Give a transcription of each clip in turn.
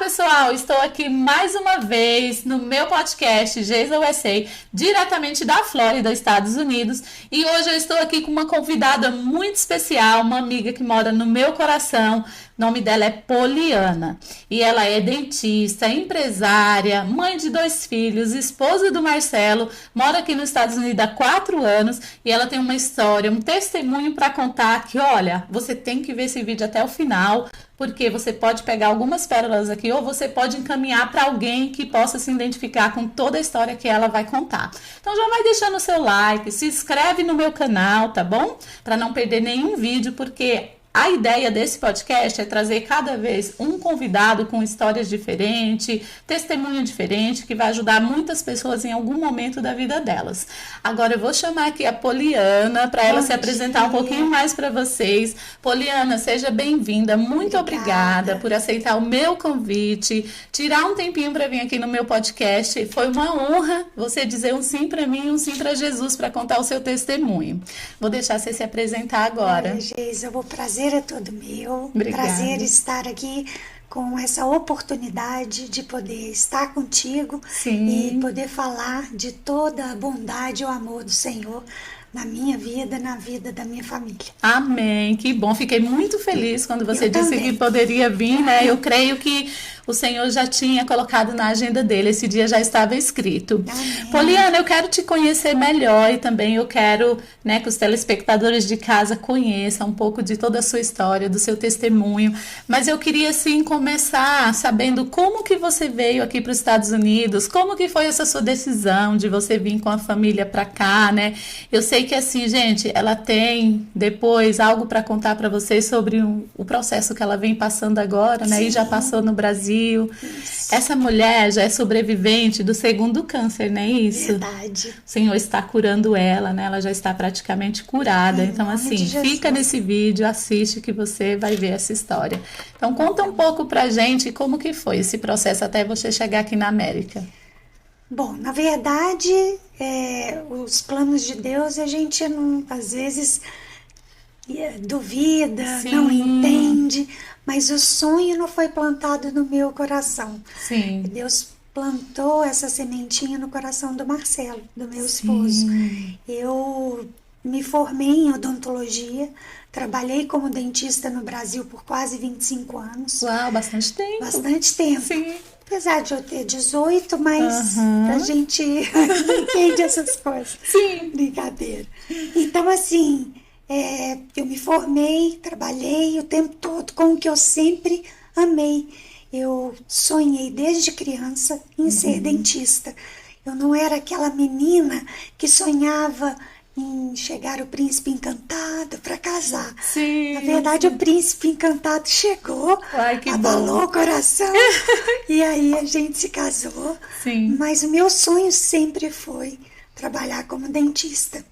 pessoal, estou aqui mais uma vez no meu podcast Geisa USA, diretamente da Flórida, Estados Unidos, e hoje eu estou aqui com uma convidada muito especial, uma amiga que mora no meu coração. O nome dela é Poliana e ela é dentista, empresária, mãe de 2 filhos, esposa do Marcelo, mora aqui nos Estados Unidos há 4 anos e ela tem uma história, um testemunho para contar que, olha, você tem que ver esse vídeo até o final, porque você pode pegar algumas pérolas aqui ou você pode encaminhar para alguém que possa se identificar com toda a história que ela vai contar. Então já vai deixando o seu like, se inscreve no meu canal, tá bom? Para não perder nenhum vídeo, porque a ideia desse podcast é trazer cada vez um convidado com histórias diferentes, testemunho diferente, que vai ajudar muitas pessoas em algum momento da vida delas. Agora eu vou chamar aqui a Poliana para ela se apresentar um pouquinho mais para vocês. Poliana, seja bem-vinda. Muito obrigada por aceitar o meu convite, tirar um tempinho para vir aqui no meu podcast. Foi uma honra você dizer um sim para mim e um sim para Jesus para contar o seu testemunho. Vou deixar você se apresentar agora. Olha, Geisa, o prazer é todo meu. Obrigada. Prazer estar aqui com essa oportunidade de poder estar contigo. Sim. E poder falar de toda a bondade e o amor do Senhor na minha vida, na vida da minha família. Amém, que bom. Fiquei muito feliz quando você disse que poderia vir, né? Eu creio que o Senhor já tinha colocado na agenda dele, esse dia já estava escrito. Amém. Poliana, eu quero te conhecer melhor e também eu quero, né, que os telespectadores de casa conheçam um pouco de toda a sua história, do seu testemunho, mas eu queria, assim, começar sabendo como que você veio aqui para os Estados Unidos, como que foi essa sua decisão de você vir com a família para cá, né? Eu sei que, assim, gente, ela tem depois algo para contar para vocês sobre o processo que ela vem passando agora, né? Sim. E já passou no Brasil. Isso. Essa mulher já é sobrevivente do 2º câncer, não é isso? Verdade. O Senhor está curando ela, né? Ela já está praticamente curada. Então, assim, fica nesse vídeo, assiste que você vai ver essa história. Então, conta um pouco pra gente como que foi esse processo até você chegar aqui na América. Bom, na verdade, os planos de Deus a gente não, às vezes duvida, Sim. não entende, mas o sonho não foi plantado no meu coração. Sim. Deus plantou essa sementinha no coração do Marcelo, do meu esposo. Eu me formei em odontologia, trabalhei como dentista no Brasil por quase 25 anos. Uau, bastante tempo. Bastante tempo. Sim. Apesar de eu ter 18, mas a gente entende essas coisas. Sim. Brincadeira. Então, assim, eu me formei, trabalhei o tempo todo com o que eu sempre amei. Eu sonhei desde criança em ser dentista. Eu não era aquela menina que sonhava em chegar o príncipe encantado para casar. Sim. Na verdade, o príncipe encantado chegou, abalou o coração e aí a gente se casou. Sim. Mas o meu sonho sempre foi trabalhar como dentista.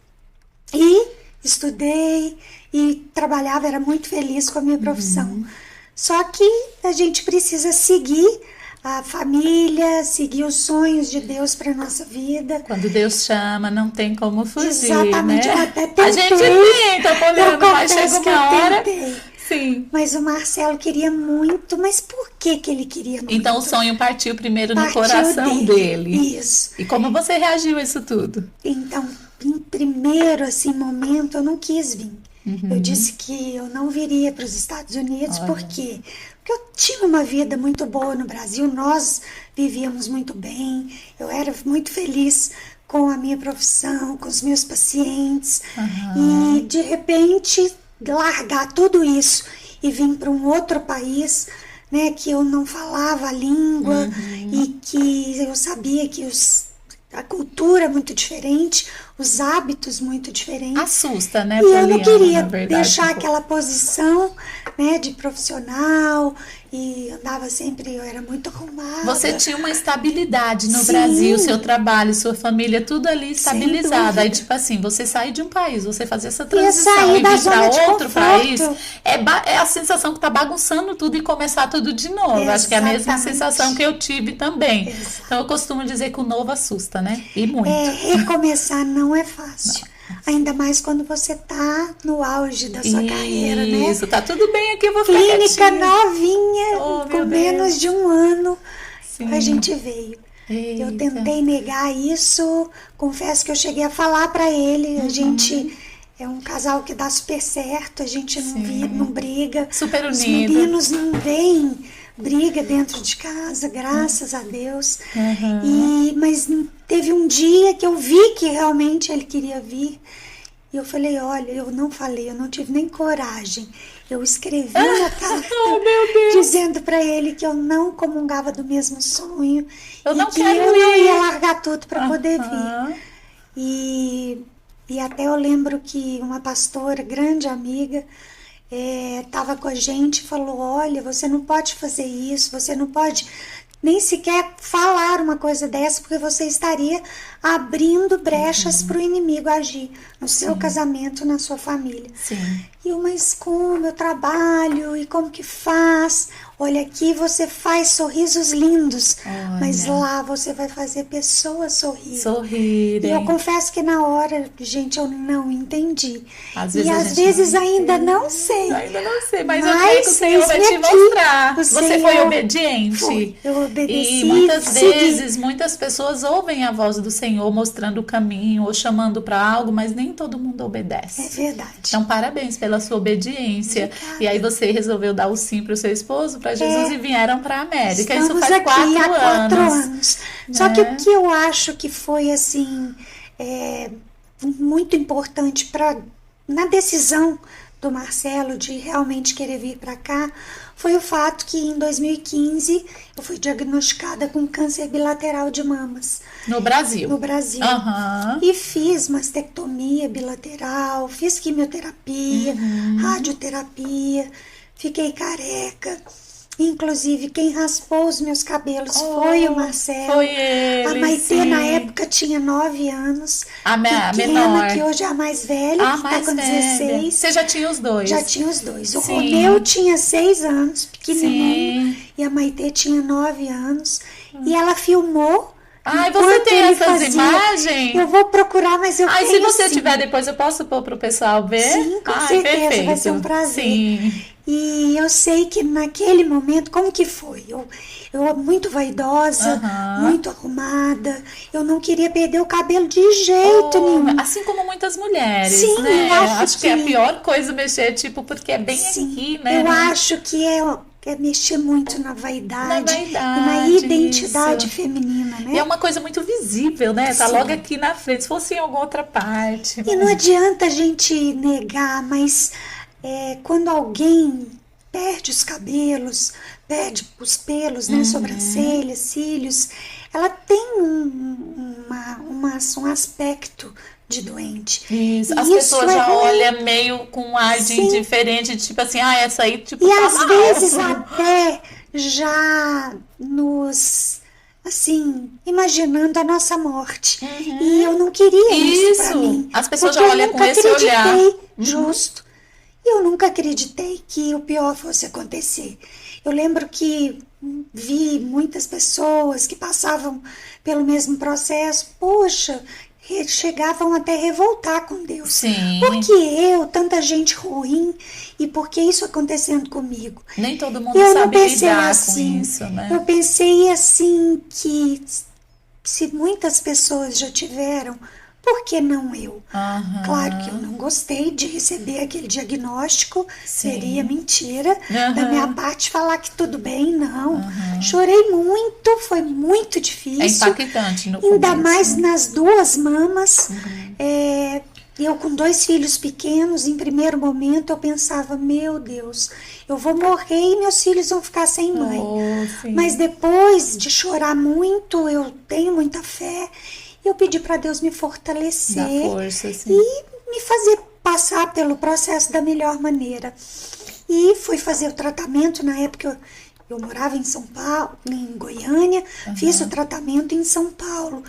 E estudei e trabalhava, era muito feliz com a minha profissão. Só que a gente precisa seguir a família, seguir os sonhos de Deus para nossa vida. Quando Deus chama, não tem como fugir. Exatamente, né? eu até tentei. A gente tenta, Poliana, mas chega uma hora. Sim. Mas o Marcelo queria muito, mas por que ele queria muito? Então o sonho partiu primeiro no coração dele. Isso. E como você reagiu a isso tudo? Então, em primeiro assim, momento, eu não quis vir. Eu disse que eu não viria para os Estados Unidos. Por quê? Porque eu tinha uma vida muito boa no Brasil, nós vivíamos muito bem, eu era muito feliz com a minha profissão, com os meus pacientes. E, de repente, largar tudo isso e vir para um outro país, né, que eu não falava a língua e que eu sabia que a cultura é muito diferente, os hábitos muito diferentes. Assusta, né, E Poliana, eu não queria verdade, deixar aquela posição, né, de profissional, e andava sempre, eu era muito arrumada. Você tinha uma estabilidade no Sim. Brasil, seu trabalho, sua família, tudo ali estabilizado. Aí, dúvida. tipo assim, você sair de um país, você fazer essa transição sair e da vir zona de para outro conforto. país, é a sensação que tá bagunçando tudo e começar tudo de novo. Acho que é a mesma Exatamente. sensação que eu tive também. Exato. Então, eu costumo dizer que o novo assusta, né? E muito. Recomeçar não é fácil. Ainda mais quando você tá no auge da sua carreira, né? Isso, tá tudo bem aqui, eu vou ficar Clínica quietinha. novinha, Oh, com meu menos Deus. de um ano, Sim. a gente veio. Eu Eita. tentei negar isso, confesso que eu cheguei a falar pra ele, a gente é um casal que dá super certo, a gente não briga, Super os unido. meninos não veem briga dentro de casa, graças a Deus. Mas teve um dia que eu vi que realmente ele queria vir, e eu falei, olha, eu não falei, eu não tive nem coragem. Eu escrevi uma carta Oh, meu Deus. dizendo para ele que eu não comungava do mesmo sonho Eu e não que quero eu não ir. ia largar tudo para poder vir. Aham. E até eu lembro que uma pastora, grande amiga, estava com a gente e falou, olha, você não pode fazer isso, você não pode nem sequer falar uma coisa dessa, porque você estaria abrindo brechas para o inimigo agir no seu casamento, na sua família. Sim. E eu, mas como eu trabalho e como que faz? Olha, aqui você faz sorrisos lindos, mas lá você vai fazer pessoas sorrirem. E eu Sorrirem. confesso que na hora, gente, eu não entendi. Às E vezes a às gente vezes não ainda entende. não sei. Ainda não sei, mas eu Mas creio que o Senhor vai te eis-me aqui. mostrar. O Você Senhor foi obediente. foi. Eu obedeci, E muitas segui. vezes, muitas pessoas ouvem a voz do Senhor mostrando o caminho ou chamando para algo, mas nem todo mundo obedece. É verdade. Então, parabéns pela sua obediência. Obrigada. E aí você resolveu dar o sim para o seu esposo, para Jesus, e vieram para a América. Isso Estamos faz aqui 4 há 4 anos. anos. Só que o que eu acho que foi assim muito importante na decisão do Marcelo de realmente querer vir para cá foi o fato que em 2015 eu fui diagnosticada com câncer bilateral de mamas No Brasil. no Brasil. Aham. E fiz mastectomia bilateral, fiz quimioterapia, radioterapia, fiquei careca. Inclusive, quem raspou os meus cabelos foi o Marcelo. Foi ele, A Maitê, sim. na época, tinha 9 anos. A pequena, menor. que hoje é a mais velha, A que está mais com velha. 16. Você já tinha os dois? Já tinha os dois. O Sim. Romeu tinha 6 anos, pequenininho. Sim. E a Maitê tinha 9 anos. E ela filmou. Ai, você enquanto tem ele essas fazia. imagens? Eu vou procurar, mas eu Ai, se tenho você sim. tiver depois, eu posso pôr pro pessoal ver? Sim, com Ai, certeza, perfeito. vai ser um prazer. Sim. E eu sei que naquele momento, como que foi? Eu muito vaidosa, muito arrumada, eu não queria perder o cabelo de jeito nenhum. Assim como muitas mulheres, Sim, né? eu acho que é a que- pior coisa mexer, tipo, porque é bem Sim, aqui, né? eu acho que é mexer muito na vaidade, Na vaidade, e na identidade isso. feminina, né? E é uma coisa muito visível, né? Tá Sim. logo aqui na frente, se fosse em alguma outra parte. E não adianta a gente negar, mas quando alguém perde os cabelos, perde os pelos, né, sobrancelhas, cílios, ela tem um aspecto de doente. Isso, E as isso pessoas é já ruim. olham meio com um ar de Sim. indiferente, tipo assim, essa aí, tipo, E tá às mal. vezes até já nos, assim, imaginando a nossa morte. E eu não queria isso pra Isso. mim. As pessoas porque já olham eu com nunca esse olhar. acreditei, justo. E eu nunca acreditei que o pior fosse acontecer. Eu lembro que vi muitas pessoas que passavam pelo mesmo processo, poxa, chegavam até revoltar com Deus. Sim. Por que eu, tanta gente ruim, e por que isso acontecendo comigo? Nem todo mundo Eu não sabe pensei lidar assim. com isso, né? Eu pensei assim que se muitas pessoas já tiveram, por que não eu? Aham. Claro que eu não gostei de receber aquele diagnóstico, Sim. seria mentira Aham. da minha parte falar que tudo bem, não. Chorei muito, foi muito É difícil. impactante no Ainda começo, mais né? nas 2 mamas. Eu com 2 filhos pequenos, em primeiro momento eu pensava, meu Deus, eu vou morrer e meus filhos vão ficar sem mãe. Sim. Mas depois de chorar muito, eu tenho muita fé, eu pedi para Deus me fortalecer Dá força, assim. e me fazer passar pelo processo da melhor maneira. E fui fazer o tratamento, na época eu morava em São Paulo, em Goiânia, fiz o tratamento em São Paulo.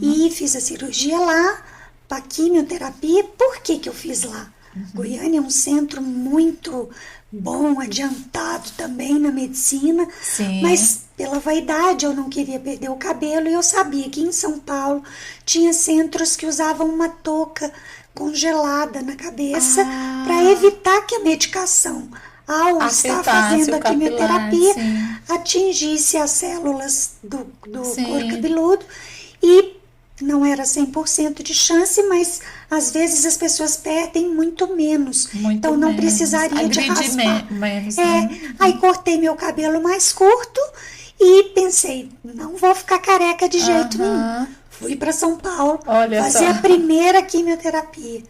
E fiz a cirurgia lá, a quimioterapia. Por que eu fiz lá? Goiânia é um centro muito bom, adiantado também na medicina, Sim. mas pela vaidade eu não queria perder o cabelo e eu sabia que em São Paulo tinha centros que usavam uma touca congelada na cabeça para evitar que a medicação, ao estar fazendo a quimioterapia, atingisse as células do couro cabeludo. E não era 100% de chance, mas às vezes as pessoas perdem muito menos. Então não precisaria de raspar. Aí cortei meu cabelo mais curto e pensei, não vou ficar careca de jeito nenhum. Fui para São Paulo fazer a primeira quimioterapia.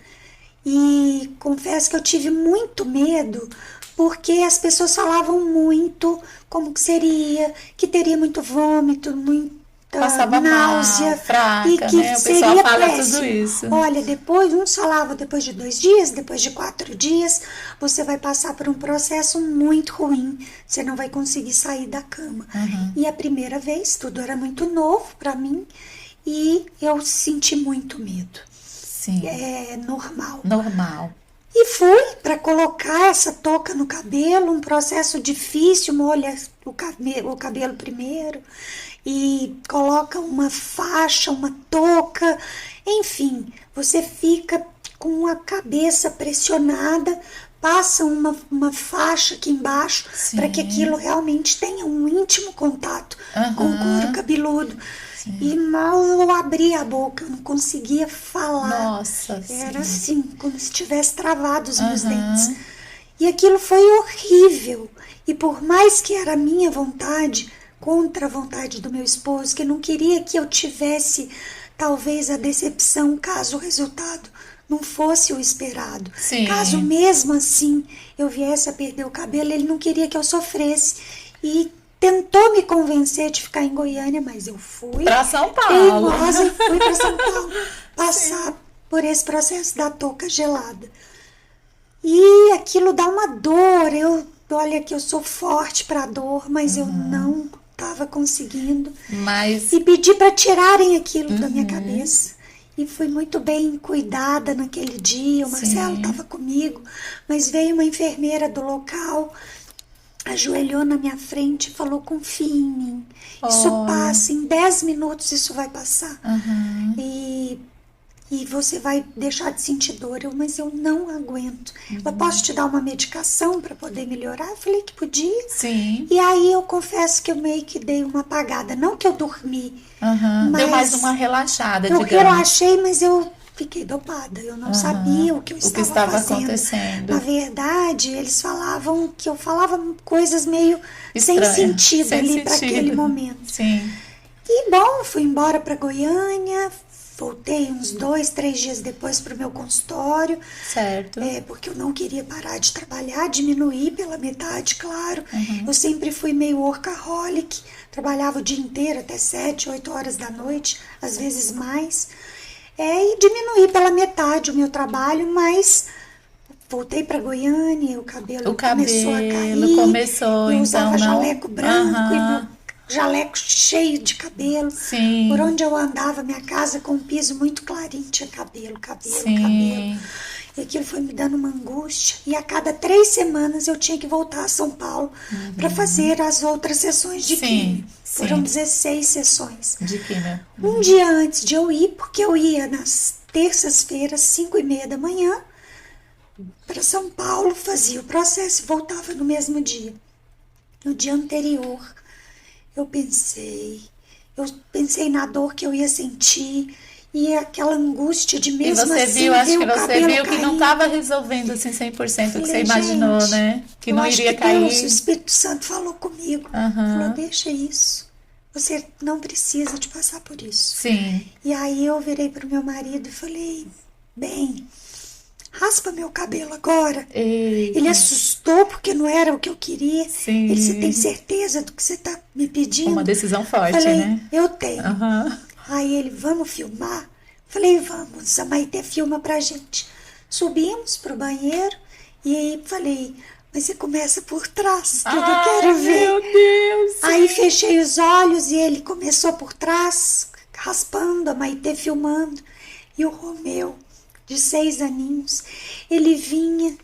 E confesso que eu tive muito medo, porque as pessoas falavam muito como que seria, que teria muito vômito, muita náusea, fraca, e que né? O seria pessoal fala péssimo. tudo isso. Olha, uns falavam depois de 2 dias, depois de 4 dias, você vai passar por um processo muito ruim, você não vai conseguir sair da cama. E a primeira vez, tudo era muito novo para mim, e eu senti muito medo. Sim. É normal. E fui para colocar essa touca no cabelo, um processo difícil, molha o cabelo primeiro e coloca uma faixa, uma touca, enfim, você fica com a cabeça pressionada, passa uma faixa aqui embaixo para que aquilo realmente tenha um íntimo contato com o couro cabeludo. E mal eu abri a boca, eu não conseguia falar. Nossa, era assim, como se tivesse travado os meus dentes. E aquilo foi horrível. E por mais que era a minha vontade, contra a vontade do meu esposo, que não queria que eu tivesse talvez a decepção caso o resultado não fosse o esperado. Caso mesmo assim eu viesse a perder o cabelo, ele não queria que eu sofresse. E tentou me convencer de ficar em Goiânia, mas eu fui para São Paulo. Teimosa, fui para São Paulo passar por esse processo da touca gelada. E aquilo dá uma dor. Olha que eu sou forte para dor, mas eu não estava conseguindo. E pedi para tirarem aquilo da minha cabeça. E fui muito bem cuidada naquele dia. O Marcelo estava comigo, mas veio uma enfermeira do local, ajoelhou na minha frente e falou: confie em mim, isso passa, em 10 minutos isso vai passar, e você vai deixar de sentir dor. Mas eu não aguento. Eu posso te dar uma medicação para poder melhorar? Eu falei que podia. E aí eu confesso que eu meio que dei uma apagada, não que eu dormi, mas deu mais uma relaxada, eu digamos. relaxei, mas eu fiquei dopada, eu não sabia o que eu estava fazendo. Acontecendo. Na verdade, eles falavam que eu falava coisas meio sem sentido ali para aquele momento. E bom, fui embora para Goiânia, voltei uns 2, 3 dias depois para o meu consultório. Porque eu não queria parar de trabalhar, diminuir pela metade, claro. Eu sempre fui meio workaholic, trabalhava o dia inteiro, até 7, 8 horas da noite, às vezes mais. E diminuí pela metade o meu trabalho, mas voltei para Goiânia, o cabelo começou a cair. Eu usava jaleco branco e meu jaleco cheio de cabelo. Por onde eu andava, minha casa com um piso muito clarinho, tinha cabelo. E aquilo foi me dando uma angústia. E a cada 3 semanas eu tinha que voltar a São Paulo para fazer as outras sessões de quimio. Foram 16 sessões. De quimio. Um dia antes de eu ir, porque eu ia nas terças-feiras, 5h30 da manhã, para São Paulo, fazia o processo e voltava no mesmo dia. No dia anterior, eu pensei na dor que eu ia sentir, e aquela angústia de mesmo assim. E você viu, acho que você viu que não estava resolvendo assim 100% o que você imaginou, né? Que não iria cair. Deus, o Espírito Santo falou comigo. Falou: deixa isso. Você não precisa de passar por isso. E aí eu virei para o meu marido e falei: bem, raspa meu cabelo agora. Ele assustou porque não era o que eu queria. Ele disse: tem certeza do que você está me pedindo? Uma decisão forte, falei, né? Eu tenho. Aí ele: vamos filmar? Falei: vamos, a Maitê filma pra gente. Subimos pro banheiro e aí falei: mas você começa por trás, que eu quero ver. Meu Deus! Aí fechei os olhos e ele começou por trás, raspando, a Maitê filmando. E o Romeu, de 6 aninhos, ele vinha,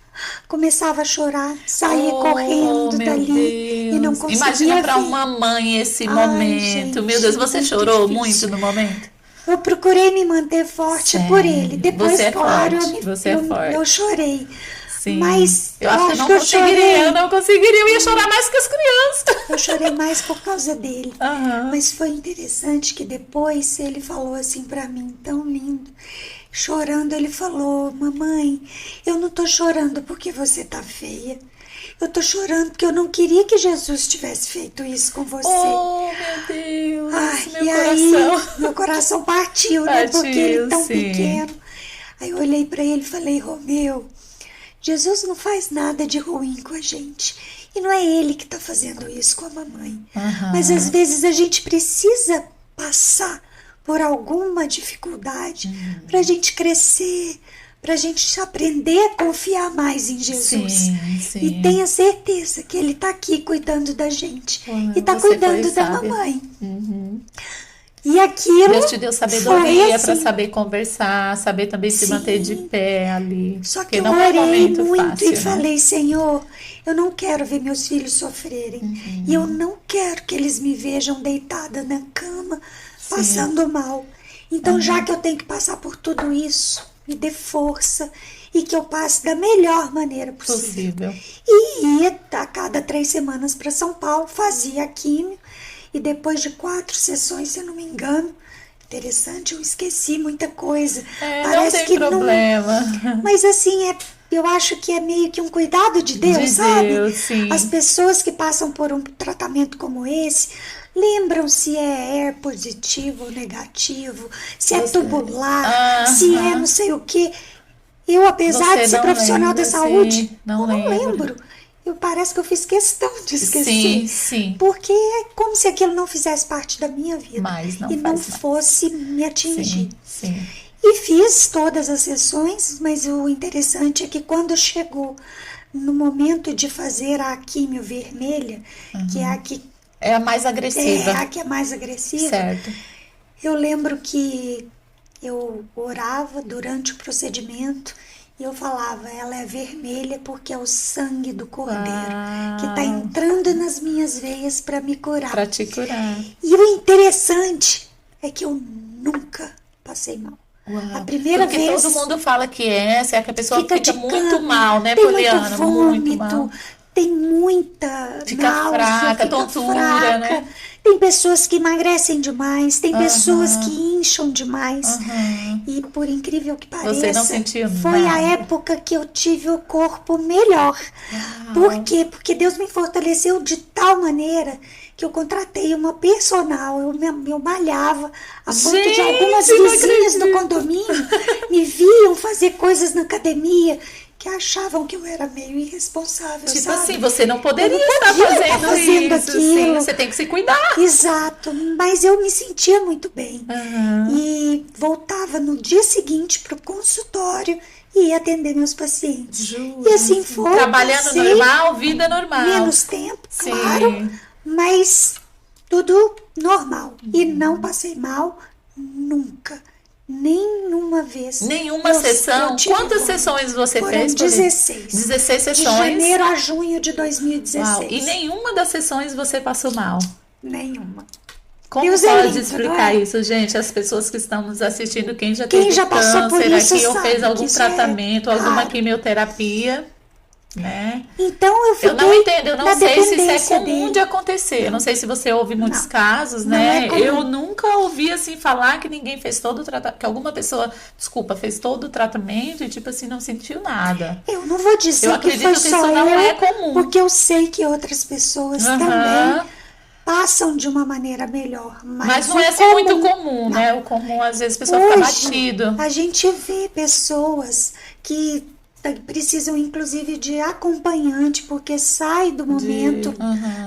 começava a chorar, saía correndo dali e não conseguia Imagina para vir. uma mãe esse momento. Gente, meu Deus, você chorou muito no momento? Eu procurei me manter forte Sério? por ele. Depois, Você é claro, forte, você é forte. eu chorei. Sim. Mas eu acho que eu não eu conseguiria, chorei. eu não conseguiria, eu ia chorar mais que as crianças. Eu chorei mais por causa dele. Aham. Mas foi interessante que depois ele falou assim pra mim, tão lindo. Chorando, ele falou: mamãe, eu não tô chorando porque você tá feia. Eu tô chorando porque eu não queria que Jesus tivesse feito isso com você. Oh, meu Deus, Ai, meu e coração. aí, meu coração partiu, né? Porque ele é tão sim. pequeno. Aí eu olhei pra ele e falei: Romeu, Jesus não faz nada de ruim com a gente. E não é ele que tá fazendo isso com a mamãe. Aham. Mas às vezes a gente precisa passar por alguma dificuldade pra gente crescer, pra gente aprender a confiar mais em Jesus. Sim, sim. E tenha certeza que ele tá aqui cuidando da gente. E tá Você cuidando foi da sábia. mamãe. Uhum. E aquilo Deus te deu foi sabedoria para assim. saber conversar, saber também se Sim. manter de pé ali. Só Porque que eu não é um orei momento muito fácil, e né? falei: Senhor, eu não quero ver meus filhos sofrerem. E eu não quero que eles me vejam deitada na cama, passando mal. Então, já que eu tenho que passar por tudo isso, me dê força e que eu passe da melhor maneira possível. E ia a cada 3 semanas para São Paulo, fazia a químio. E depois de 4 sessões, se eu não me engano, interessante, eu esqueci muita coisa. Não tem problema. Mas assim, eu acho que é meio que um cuidado de Deus, sabe? Deus, sim. As pessoas que passam por um tratamento como esse lembram se é positivo ou negativo, se é tubular, se é não sei o quê. Eu, apesar de ser profissional da saúde, não eu não lembro. Parece que eu fiz questão de esquecer. Sim, sim. Porque é como se aquilo não fizesse parte da minha vida. Mas não e não faz fosse me atingir. Sim. E fiz todas as sessões, mas o interessante é que quando chegou no momento de fazer a químio vermelha, que é a que é a mais agressiva. É a que é mais agressiva. Certo. Eu lembro que eu orava durante o procedimento e eu falava: ela é vermelha porque é o sangue do Cordeiro que está entrando nas minhas veias para me curar. Para te curar. E o interessante é que eu nunca passei mal. Uau. A primeira porque vez. Todo mundo fala que é que a pessoa fica muito cama, mal, né, tem Poliana? muito vômito, muito mal. Tem muita Fica náusea, fraca, fica tontura, fraca. né? Tem pessoas que emagrecem demais, tem pessoas que incham demais. E por incrível que pareça, Você não sentiu foi nada. a época que eu tive o corpo melhor. Por quê? Porque Deus me fortaleceu de tal maneira que eu contratei uma personal, eu malhava, a ponto de algumas vizinhas do condomínio me viam fazer coisas na academia que achavam que eu era meio irresponsável, Tipo sabe? assim, você não poderia Eu não podia estar fazendo isso. aquilo. Sim, você tem que se cuidar. Exato, mas eu me sentia muito bem. E voltava no dia seguinte para o consultório e ia atender meus pacientes. Juro. E assim foi. Trabalhando normal, vida normal. Menos tempo, claro, mas tudo normal. E não passei mal nunca. Nenhuma vez. Nenhuma sessão? Quantas sessões você fez? 16. 16 sessões. De janeiro a junho de 2016. Uau. E nenhuma das sessões você passou mal? Nenhuma. Como Deus pode lindo, explicar não é? isso, gente? As pessoas que estão nos assistindo, quem já teve passou por câncer isso aqui ou sabe fez algum que isso tratamento, alguma claro. quimioterapia, né? Então eu fiquei Eu não entendo, eu não sei se isso é dependência comum dele. de acontecer. Eu não sei se você ouve muitos Não. casos, Não né? é comum. Eu nunca ouvi assim falar que ninguém fez todo o tratamento, que alguma pessoa, fez todo o tratamento e tipo assim não sentiu nada. Eu não vou dizer Eu que acredito foi que só isso não eu, é comum. porque eu sei que outras pessoas também passam de uma maneira melhor. Mas não o é assim muito comum, né? O comum, às vezes, a pessoa fica batido. A gente vê pessoas que precisam, inclusive, de acompanhante, porque sai do momento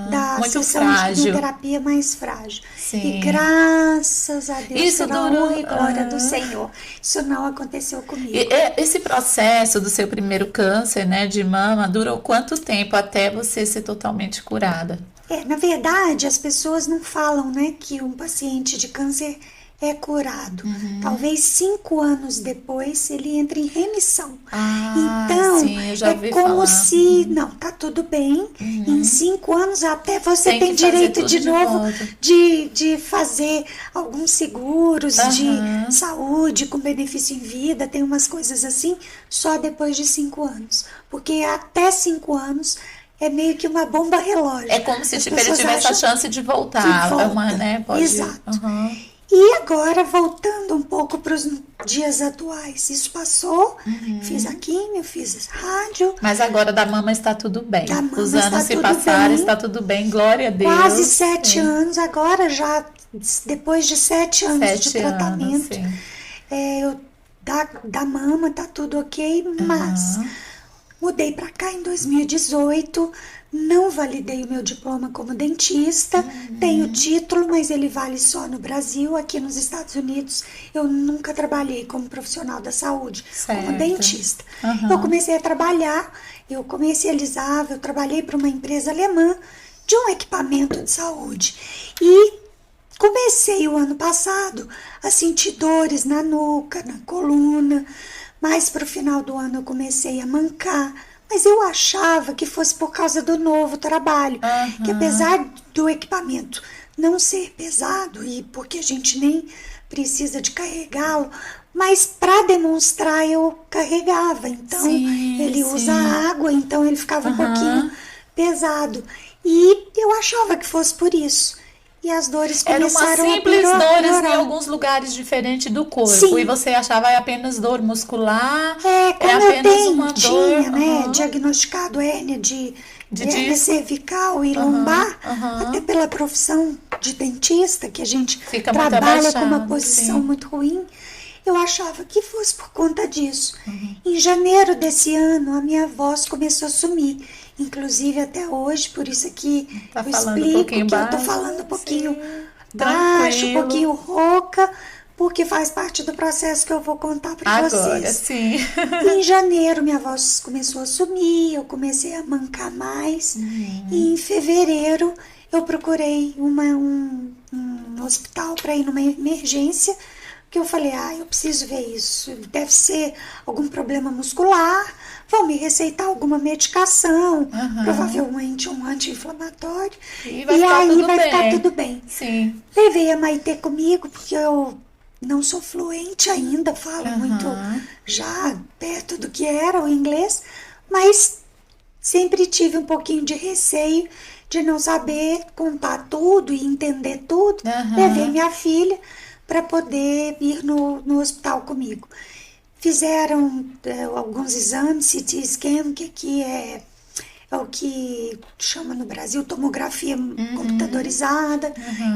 da muito sessão frágil. de quimioterapia mais frágil. Sim. E graças a Deus, Isso pela durou- honra e glória do Senhor, isso não aconteceu comigo. Esse processo do seu primeiro câncer, né, de mama, durou quanto tempo até você ser totalmente curada? Na verdade, as pessoas não falam, né, que um paciente de câncer é curado. Talvez 5 anos depois ele entre em remissão. Então, sim, eu já ouvi é como falar. se, não, tá tudo bem, em 5 anos até você Tem tem que fazer direito tudo de de novo volta. de fazer alguns seguros Aham. de saúde com benefício em vida, tem umas coisas assim, só depois de 5 anos. Porque até 5 anos é meio que uma bomba relógio. É como se As ele pessoas tivesse a acham chance de voltar. que É uma, volta. né? Pode. Exato. Aham. E agora, voltando um pouco para os dias atuais, isso passou, fiz a químio, fiz rádio, Mas agora da mama está tudo bem. Da mama Os anos está se tudo passaram, bem. está tudo bem. Glória a Deus. quase 7 Sim. anos, agora já, depois de 7 anos de 7 anos, tratamento, sim. da mama tá tudo ok, mas mudei para cá em 2018, não validei o meu diploma como dentista, tenho título, mas ele vale só no Brasil. Aqui nos Estados Unidos eu nunca trabalhei como profissional da saúde, como Certo. dentista. Eu comecei a trabalhar, eu comercializava, eu trabalhei para uma empresa alemã de um equipamento de saúde e comecei o ano passado a sentir dores na nuca, na coluna, mas para o final do ano eu comecei a mancar. Mas eu achava que fosse por causa do novo trabalho, que apesar do equipamento não ser pesado, e porque a gente nem precisa de carregá-lo, mas para demonstrar eu carregava. Então Sim, ele sim. usa água, então ele ficava um pouquinho pesado. E eu achava que fosse por isso. E as dores Era uma começaram simples a dores em piorar. alguns lugares diferentes do corpo. Sim. E você achava apenas dor muscular. Como apenas uma tinha, dor. né, diagnosticado hérnia de hérnia disco. cervical e lombar, até pela profissão de dentista, que a gente Fica muito trabalha com uma abaixado, posição sim. muito ruim, eu achava que fosse por conta disso. Em janeiro desse ano, a minha voz começou a sumir. Inclusive até hoje, por isso aqui Tá eu falando um explico pouquinho que eu tô baixo, falando um pouquinho sim. baixo, um Tranquilo. pouquinho rouca, porque faz parte do processo que eu vou contar para Agora, vocês. sim. Em janeiro, minha voz começou a sumir, eu comecei a mancar mais. E em fevereiro, eu procurei um hospital para ir numa emergência, que eu falei, eu preciso ver isso. Deve ser algum problema muscular, vão me receitar alguma medicação, provavelmente um anti-inflamatório, E vai ficar aí tudo vai ficar bem. tudo bem. Sim. Levei a Maitê comigo, porque eu não sou fluente ainda, falo muito já perto do que era o inglês, mas sempre tive um pouquinho de receio de não saber contar tudo e entender tudo. Levei minha filha para poder ir no hospital comigo. Fizeram alguns exames, CT scan, que aqui é o que chama no Brasil tomografia computadorizada,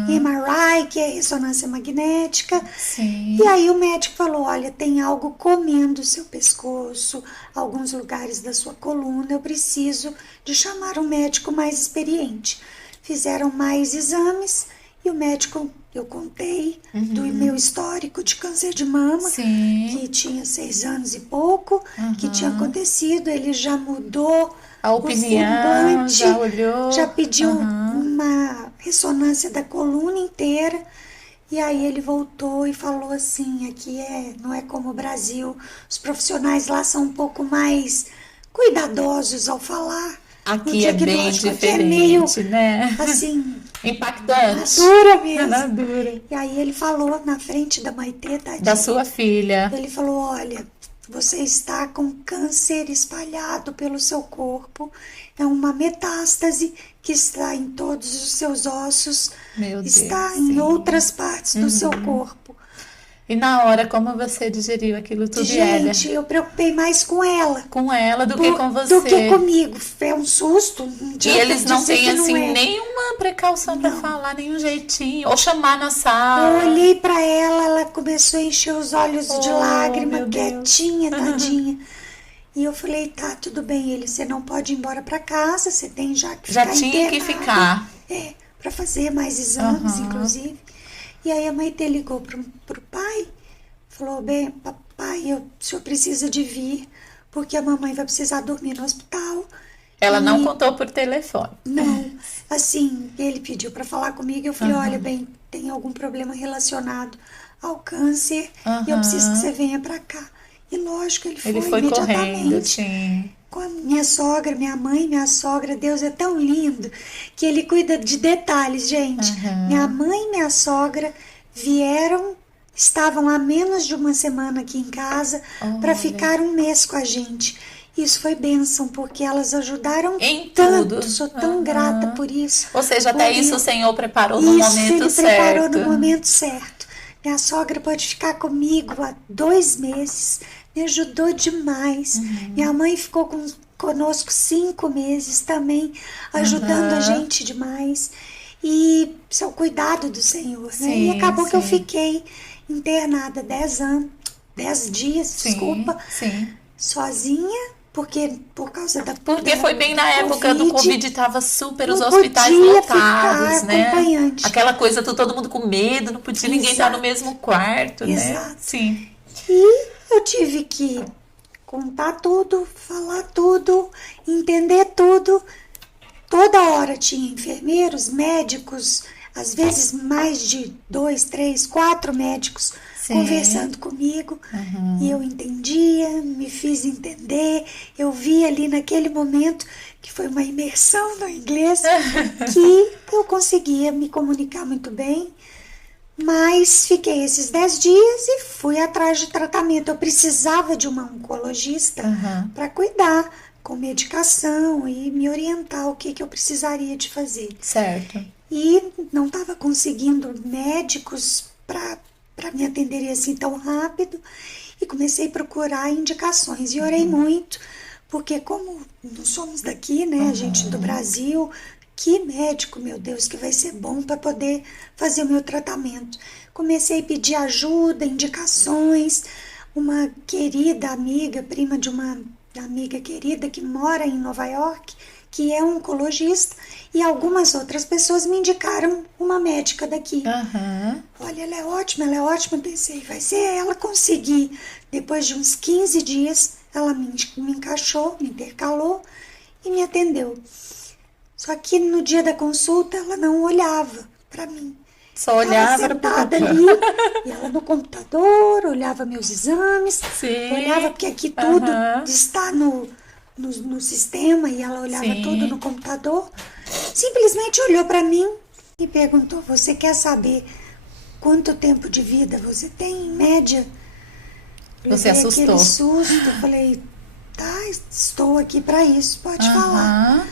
MRI, que é ressonância magnética. Sim. E aí o médico falou, olha, tem algo comendo o seu pescoço, alguns lugares da sua coluna, eu preciso de chamar um médico mais experiente. Fizeram mais exames e o médico, eu contei do meu histórico de câncer de mama, Sim. que tinha 6 anos e pouco, que tinha acontecido, ele já mudou A opinião, já olhou. já pediu uma ressonância da coluna inteira. E aí ele voltou e falou assim, aqui não é como o Brasil, os profissionais lá são um pouco mais cuidadosos ao falar. Aqui é bem diagnóstico. diferente, Aqui é meio, né? assim, Impactante. dura mesmo. Na dura. E aí ele falou na frente da Maitê, tadinha. Da sua filha. Ele falou, olha, você está com câncer espalhado pelo seu corpo, é uma metástase que está em todos os seus ossos, Meu Deus, está sim. em outras partes do seu corpo. E na hora, como você digeriu aquilo tudo, Elia? Gente, eu preocupei mais com ela Com ela do que com você. do que comigo. É um susto. E eles não têm, assim, é. nenhuma precaução pra falar, nenhum jeitinho. Ou chamar na sala. Eu olhei pra ela, ela começou a encher os olhos de lágrima, meu Deus. quietinha, tadinha. E eu falei, tá, tudo bem, ele, você não pode ir embora pra casa, você tem já que Já ficar tinha que internada. ficar. Pra fazer mais exames, inclusive. E aí a Maitê ligou pro pai, falou, bem, papai, o senhor precisa de vir, porque a mamãe vai precisar dormir no hospital. Ela não contou por telefone. Não, assim, ele pediu para falar comigo, eu falei, olha, bem, tem algum problema relacionado ao câncer e eu preciso que você venha para cá. E lógico, ele foi correndo, imediatamente. sim. Com a minha sogra, minha mãe, minha sogra, Deus é tão lindo que ele cuida de detalhes, gente. Minha mãe e minha sogra vieram, estavam há menos de uma semana aqui em casa para ficar um mês com a gente. Isso foi bênção, porque elas ajudaram em tanto. tudo. Sou tão grata por isso. Ou seja, até isso o Senhor preparou no momento certo. Ele preparou no momento certo. Minha sogra pode ficar comigo há 2 meses. Me ajudou demais. Minha mãe ficou conosco 5 meses também, ajudando a gente demais. E isso é o cuidado do Senhor, né? Sim, e acabou que eu fiquei internada 10 dias, desculpa, sozinha, porque por causa da Porque foi bem na época do Covid, estava super os não hospitais podia lotados, ficar né? acompanhante. Aquela coisa, todo mundo com medo, não podia ninguém estar no mesmo quarto, né? Sim. E eu tive que contar tudo, falar tudo, entender tudo. Toda hora tinha enfermeiros, médicos, às vezes mais de 2, 3, 4 médicos conversando comigo. E eu entendia, me fiz entender. Eu vi ali naquele momento, que foi uma imersão no inglês, que eu conseguia me comunicar muito bem. Mas fiquei esses 10 dias e fui atrás de tratamento. Eu precisava de uma oncologista para cuidar com medicação e me orientar o que eu precisaria de fazer. Certo. E não estava conseguindo médicos para me atenderem assim tão rápido. E comecei a procurar indicações. E orei muito, porque como não somos daqui, né? A gente do Brasil... Que médico, meu Deus, que vai ser bom para poder fazer o meu tratamento. Comecei a pedir ajuda, indicações. Uma querida amiga, prima de uma amiga querida que mora em Nova York, que é oncologista, e algumas outras pessoas me indicaram uma médica daqui. Olha, ela é ótima, pensei, vai ser ela conseguir. Depois de uns 15 dias, ela me encaixou, me intercalou e me atendeu. Só que no dia da consulta ela não olhava para mim. Só olhava para ali, e ela no computador, olhava meus exames, olhava porque aqui tudo está no sistema e ela olhava tudo no computador. Simplesmente olhou para mim e perguntou: você quer saber quanto tempo de vida você tem em média? Você assustou. Aquele susto, eu falei: tá, estou aqui para isso, pode falar.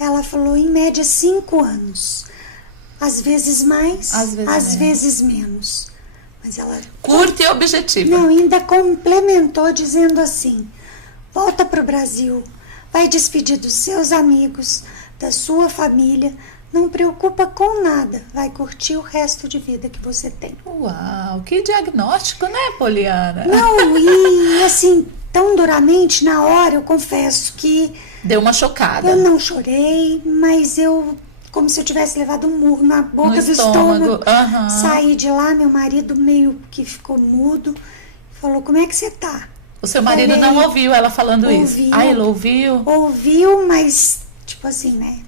Ela falou, em média, 5 anos. Às vezes mais, às vezes menos. Mas ela... Curta e objetiva. Não, ainda complementou dizendo assim, volta para o Brasil, vai despedir dos seus amigos, da sua família, não preocupa com nada, vai curtir o resto de vida que você tem. Uau, que diagnóstico, né, Poliana? Não, e assim, tão duramente, na hora, eu confesso que... Deu uma chocada. Eu não chorei, mas eu, como se eu tivesse levado um murro na boca do estômago. Saí de lá, meu marido meio que ficou mudo, falou, como é que você tá? O seu marido não ouviu ela falando isso? Ah, ele ouviu? Ouviu, mas, tipo assim, né?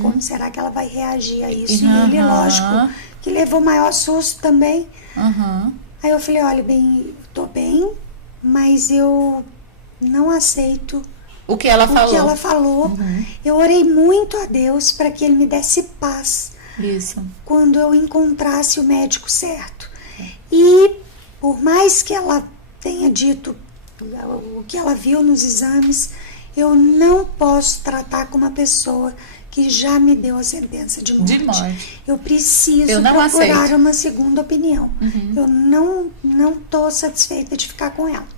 Como será que ela vai reagir a isso? E ele, lógico, que levou maior susto também. Aí eu falei, olha, bem, eu tô bem, mas eu não aceito o que ela falou. Eu orei muito a Deus para que Ele me desse paz. Isso. Quando eu encontrasse o médico certo. E por mais que ela tenha dito o que ela viu nos exames, eu não posso tratar com uma pessoa que já me deu a sentença de morte. Eu preciso procurar uma segunda opinião. Eu não estou satisfeita de ficar com ela.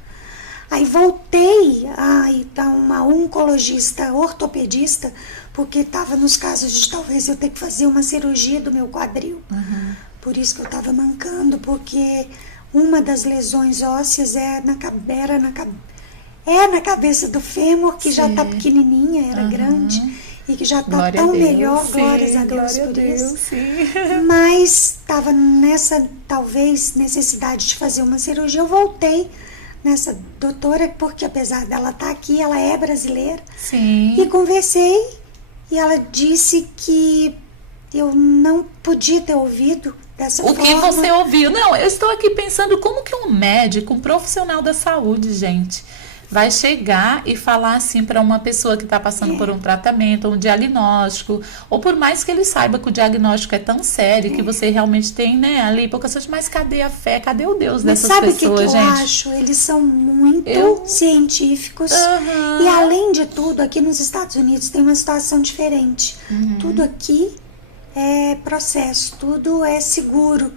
Aí voltei a ir a uma oncologista, ortopedista, porque estava nos casos de talvez eu ter que fazer uma cirurgia do meu quadril. Por isso que eu estava mancando, porque uma das lesões ósseas na cabeça do fêmur, que já está pequenininha, era grande, e que já está tão melhor, glórias a Deus por isso. Mas estava nessa, talvez, necessidade de fazer uma cirurgia, eu voltei nessa doutora, porque apesar dela estar aqui, ela é brasileira. E conversei, e ela disse que eu não podia ter ouvido dessa O forma. que você ouviu. Não, eu estou aqui pensando como que um médico, um profissional da saúde, gente, vai chegar e falar assim para uma pessoa que está passando por um tratamento, um diagnóstico, ou por mais que ele saiba que o diagnóstico é tão sério, que você realmente tem, né, ali poucas coisas, mas cadê a fé, cadê o Deus Mas dessas sabe pessoas, o que gente? eu acho? Eles são muito científicos. E além de tudo, aqui nos Estados Unidos tem uma situação diferente. Tudo aqui é processo, tudo é seguro.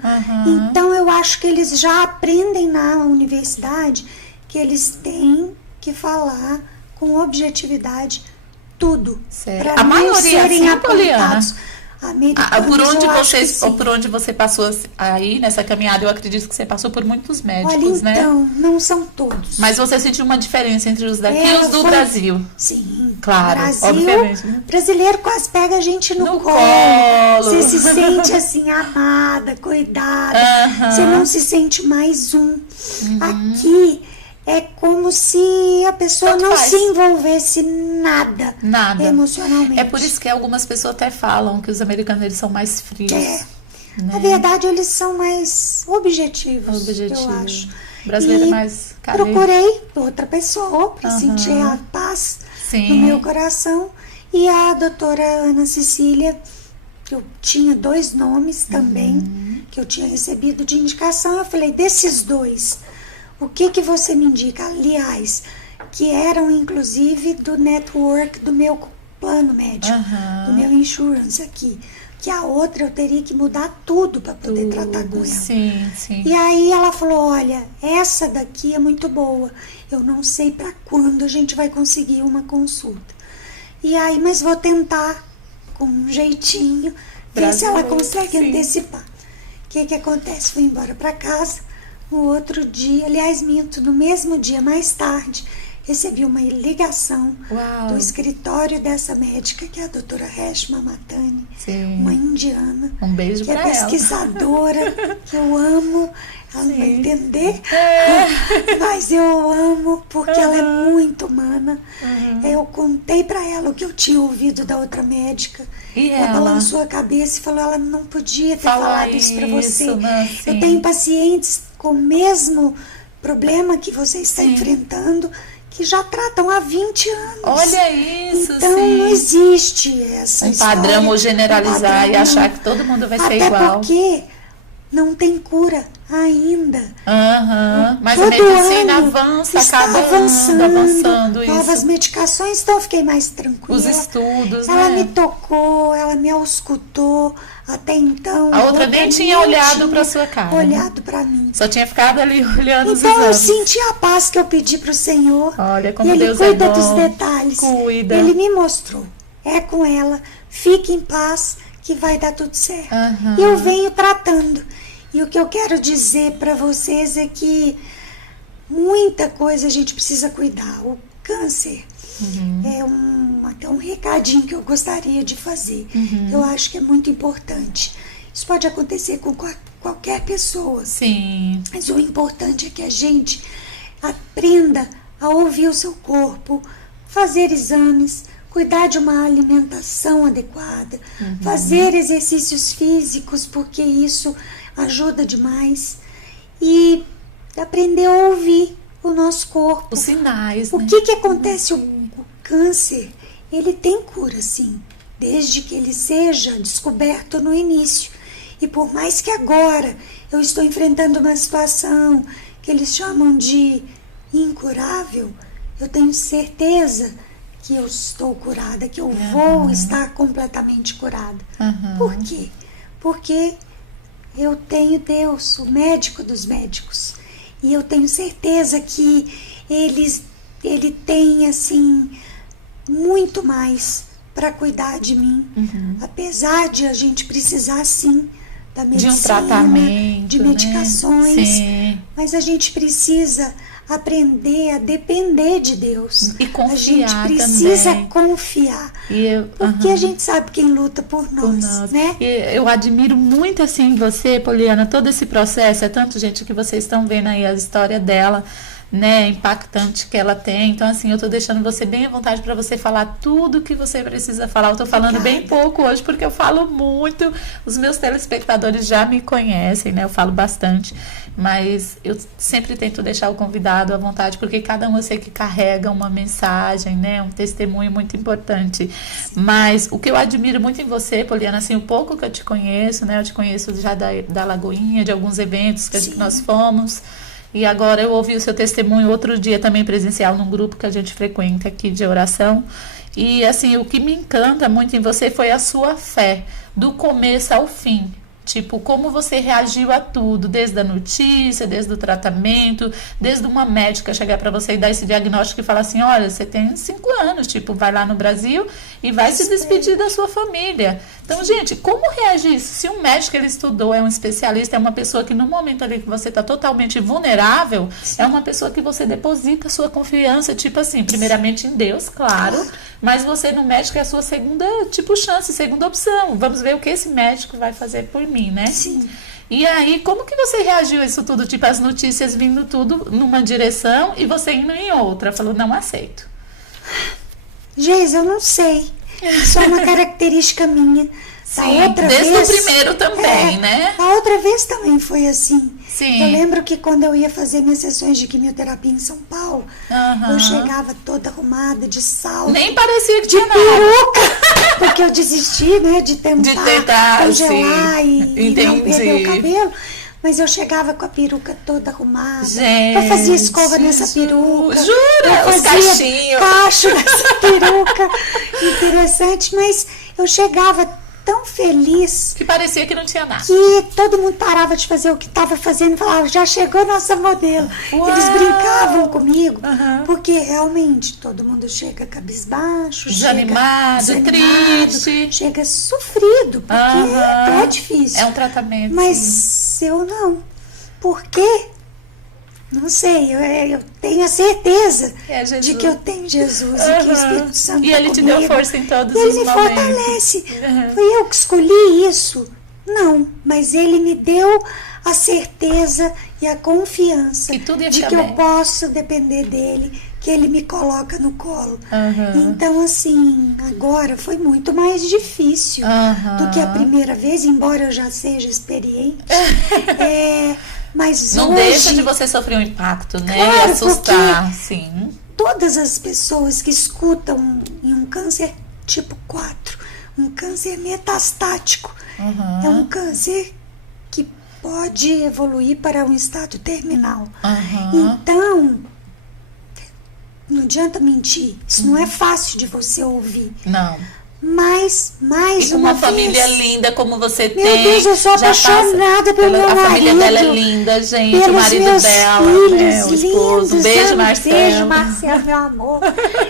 Então eu acho que eles já aprendem na universidade que eles têm que falar com objetividade tudo. A maioria serem sim, Poliana. Americanos, por onde você passou aí nessa caminhada, eu acredito que você passou por muitos médicos, olha, né? então, não são todos. Mas você sentiu uma diferença entre os daqui e os do Brasil? Sim, claro, Brasil, obviamente. Né? Brasileiro quase pega a gente no colo. Você se sente assim, amada, cuidada. Você não se sente mais um. Aqui é como se a pessoa não se envolvesse nada emocionalmente. É por isso que algumas pessoas até falam que os americanos eles são mais frios. Né? Na verdade, eles são mais objetivos, eu acho. O brasileiro é mais carente. Procurei outra pessoa para sentir a paz no meu coração. E a doutora Ana Cecília, eu tinha 2 nomes também, que eu tinha recebido de indicação. Eu falei, desses 2... o que você me indica? Aliás, que eram inclusive do network do meu plano médico, do meu insurance aqui. Que a outra eu teria que mudar tudo para poder tratar com ela. Sim. E aí ela falou, olha, essa daqui é muito boa. Eu não sei para quando a gente vai conseguir uma consulta. E aí, mas vou tentar com um jeitinho, ver se ela consegue antecipar. O que acontece? Fui embora para casa. No outro dia, aliás, no mesmo dia, mais tarde, recebi uma ligação do escritório dessa médica, que é a doutora Reshma Matani, uma indiana. Um beijo pra ela. Que é pesquisadora, que eu amo. Ela não vai entender, mas eu amo, porque ela é muito humana. Eu contei pra ela o que eu tinha ouvido da outra médica. E ela balançou a cabeça e falou, ela não podia ter falado isso pra você. Eu tenho pacientes com o mesmo problema que você está enfrentando, que já tratam há 20 anos. Olha isso, então, não existe essa história, padrão ou generalizar e achar que todo mundo vai ser igual. Até porque não tem cura ainda. Mas a medicina avança, está avançando novas isso. medicações, então eu fiquei mais tranquila. Os estudos, ela me tocou, ela me auscultou. Até então, a outra nem tinha olhado para sua cara. Olhado para mim. Só tinha ficado ali olhando os exames. Então eu exames. senti a paz que eu pedi para o Senhor. Olha como e Ele Deus cuida é bom. dos detalhes. Cuida. Ele me mostrou. É com ela. Fique em paz que vai dar tudo certo. E eu venho tratando. E o que eu quero dizer para vocês é que muita coisa a gente precisa cuidar. O câncer é até um recadinho que eu gostaria de fazer. Eu acho que é muito importante. Isso pode acontecer com qualquer pessoa. Sim. Mas o importante é que a gente aprenda a ouvir o seu corpo, fazer exames, cuidar de uma alimentação adequada, fazer exercícios físicos, porque isso ajuda demais. E aprender a ouvir o nosso corpo. Os sinais, O que acontece? O câncer, ele tem cura, sim, desde que ele seja descoberto no início. E por mais que agora eu estou enfrentando uma situação que eles chamam de incurável, eu tenho certeza que eu estou curada, que eu vou estar completamente curada. Por quê? Porque eu tenho Deus, o médico dos médicos. E eu tenho certeza que ele tem, assim, muito mais para cuidar de mim. Apesar de a gente precisar, sim, da medicina, de um tratamento, de medicações. Né? Sim. Mas a gente precisa aprender a depender de Deus. E confiar. A gente precisa também. Confiar. Porque a gente sabe quem luta por nós. Né? E eu admiro muito assim você, Poliana, todo esse processo. É tanto, gente, que vocês estão vendo aí a história dela. né, impactante que ela tem. Então, assim, eu tô deixando você bem à vontade para você falar tudo que você precisa falar. Eu tô falando bem pouco hoje, porque eu falo muito. Os meus telespectadores já me conhecem, né? Eu falo bastante. Mas eu sempre tento deixar o convidado à vontade, porque cada um eu sei que carrega uma mensagem, né? Um testemunho muito importante. Mas o que eu admiro muito em você, Poliana, assim, o pouco que eu te conheço, né? Eu te conheço já da Lagoinha, de alguns eventos que nós fomos. E agora eu ouvi o seu testemunho outro dia também presencial num grupo que a gente frequenta aqui de oração. E assim, o que me encanta muito em você foi a sua fé, do começo ao fim. Tipo, como você reagiu a tudo, desde a notícia, desde o tratamento, desde uma médica chegar para você e dar esse diagnóstico e falar assim, olha, você tem 5 anos, tipo, vai lá no Brasil e vai se despedir da sua família. Então, gente, como reagir isso? Se um médico ele estudou, é um especialista, é uma pessoa que no momento ali que você está totalmente vulnerável, é uma pessoa que você deposita sua confiança, tipo assim, primeiramente em Deus, claro, mas você no médico é a sua segunda, tipo, chance, segunda opção. Vamos ver o que esse médico vai fazer por mim, né? Sim. E aí, como que você reagiu a isso tudo? Tipo, as notícias vindo tudo numa direção e você indo em outra. Falou, não aceito. Geisa, eu não sei. Isso é uma característica minha. Sim, outra desde vez, o primeiro também, né? A outra vez também foi assim. Sim. Eu lembro que quando eu ia fazer minhas sessões de quimioterapia em São Paulo, eu chegava toda arrumada, de salto. Nem parecia que de tinha peruca, porque eu desisti, né, de tentar congelar e não perder o cabelo. Mas eu chegava com a peruca toda arrumada. Gente, eu fazia escova nessa peruca. Jura? Eu os cachinhos. Cacho nessa peruca. Interessante, mas eu chegava tão feliz. Que parecia que não tinha nada. Que todo mundo parava de fazer o que estava fazendo e falava, já chegou nossa modelo. Uau! Eles brincavam comigo, porque realmente todo mundo chega cabisbaixo, desanimado, triste. Chega sofrido, porque é difícil. É um tratamento. Mas sim. eu não. Por quê? Não sei, eu tenho a certeza de que eu tenho Jesus e que o Espírito Santo e Ele te deu força em todos os momentos. Ele me fortalece. Foi eu que escolhi isso? Não, mas Ele me deu a certeza e a confiança de que eu posso depender dEle, que Ele me coloca no colo. Então, assim, agora foi muito mais difícil do que a primeira vez, embora eu já seja experiente. Mas não hoje, deixa de você sofrer um impacto, né? Claro, e assustar, sim. Todas as pessoas que escutam em um câncer tipo 4, um câncer metastático, é um câncer que pode evoluir para um estado terminal. Então, não adianta mentir. Isso não é fácil de você ouvir. Não. Mas, mais e com uma família linda como você meu tem. Deus, eu sou apaixonada pelo meu marido. A família dela é linda, gente. O marido dela, né, o esposo. Lindos, Beijo, Marcelo. Beijo, Marcelo, meu amor.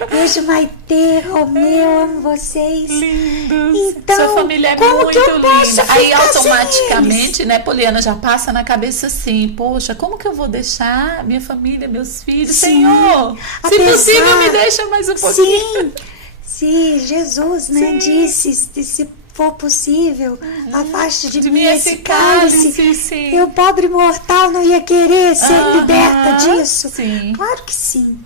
Beijo, Maitê, Romeu, amo vocês. Lindos. Então, sua família é como muito que eu linda. Aí, automaticamente, né, Poliana, já passa na cabeça assim, poxa, como que eu vou deixar minha família, meus filhos? Sim. Senhor, se possível, me deixa mais um pouquinho. Sim. Se Jesus, né, disse, se for possível, afaste de mim esse cálice. Sim. Eu, pobre mortal, não ia querer ser liberta disso? Sim. Claro que sim.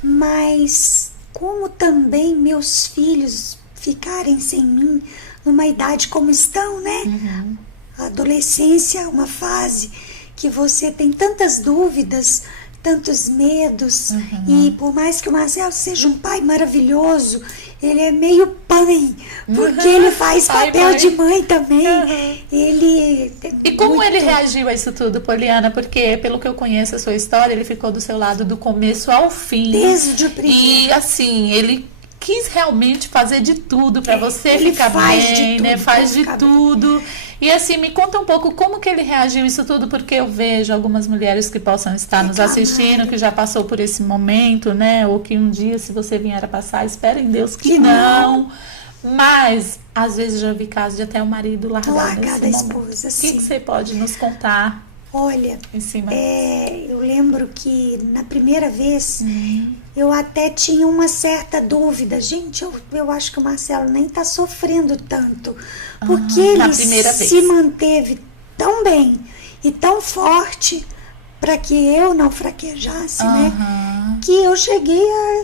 Mas como também meus filhos ficarem sem mim numa idade como estão, né? A adolescência é uma fase que você tem tantas dúvidas, tantos medos, e por mais que o Marcelo seja um pai maravilhoso, ele é meio pai, porque ele faz papel de mãe também. Ele e como ele reagiu a isso tudo, Poliana? Porque, pelo que eu conheço a sua história, ele ficou do seu lado do começo ao fim. Desde o primeiro. E, assim, ele quis realmente fazer de tudo para você ficar bem, né? Faz de tudo. E assim, me conta um pouco como que ele reagiu a isso tudo, porque eu vejo algumas mulheres que possam estar nos assistindo, que já passou por esse momento, né? Ou que um dia, se você vier a passar, espera em Deus que não. Mas, às vezes, já vi casos de até o marido largar a esposa, sim. O que você pode nos contar? Olha, em cima? Eu lembro que na primeira vez eu até tinha uma certa dúvida. Gente, eu acho que o Marcelo nem está sofrendo tanto. Porque ele se manteve tão bem e tão forte para que eu não fraquejasse, né? Aham. Que eu cheguei a...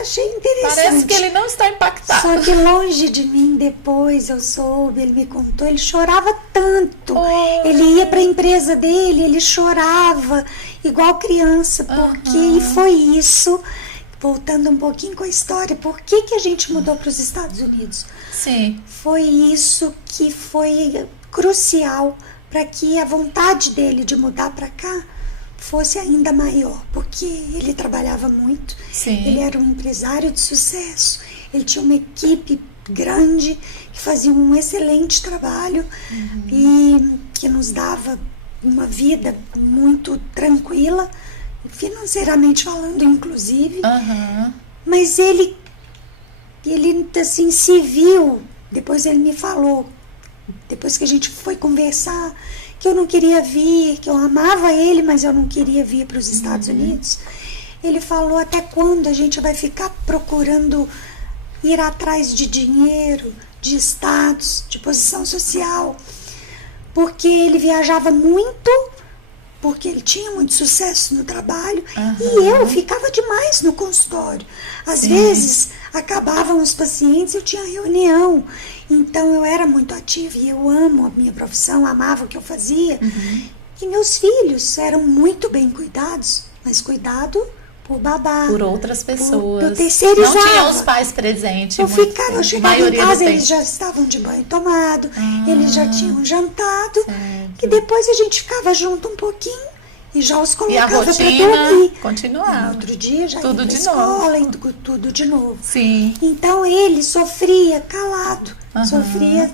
Achei interessante. Parece que ele não está impactado. Só que longe de mim, depois eu soube, ele me contou, ele chorava tanto. Oh. Ele ia para a empresa dele, ele chorava, igual criança. Porque Aham. e foi isso, voltando um pouquinho com a história, por que a gente mudou para os Estados Unidos? Sim. Foi isso que foi crucial para que a vontade dele de mudar para cá fosse ainda maior, porque ele trabalhava muito, Sim. ele era um empresário de sucesso, ele tinha uma equipe grande que fazia um excelente trabalho e que nos dava uma vida muito tranquila, financeiramente falando, inclusive. Aham. Mas ele assim, se viu, depois ele me falou, depois que a gente foi conversar, que eu não queria vir, que eu amava ele, mas eu não queria vir para os Estados Unidos. Ele falou: até quando a gente vai ficar procurando ir atrás de dinheiro, de status, de posição social? Porque ele viajava muito, porque ele tinha muito sucesso no trabalho, e eu ficava demais no consultório. Às vezes, acabavam os pacientes, eu tinha reunião. Então, eu era muito ativa e eu amo a minha profissão, amava o que eu fazia. E meus filhos eram muito bem cuidados, mas cuidado por babá. Por outras pessoas. Eu terceirizava. Não tinha os pais presentes. Eu chegava em casa, eles tempo. já estavam de banho tomado, eles já tinham jantado, Certo. que depois a gente ficava junto um pouquinho e já os E a colocava para rotina dormir. continuava. No outro dia já Tudo ia pra de novo. escola e tudo de novo. Sim. Então ele sofria calado, sofria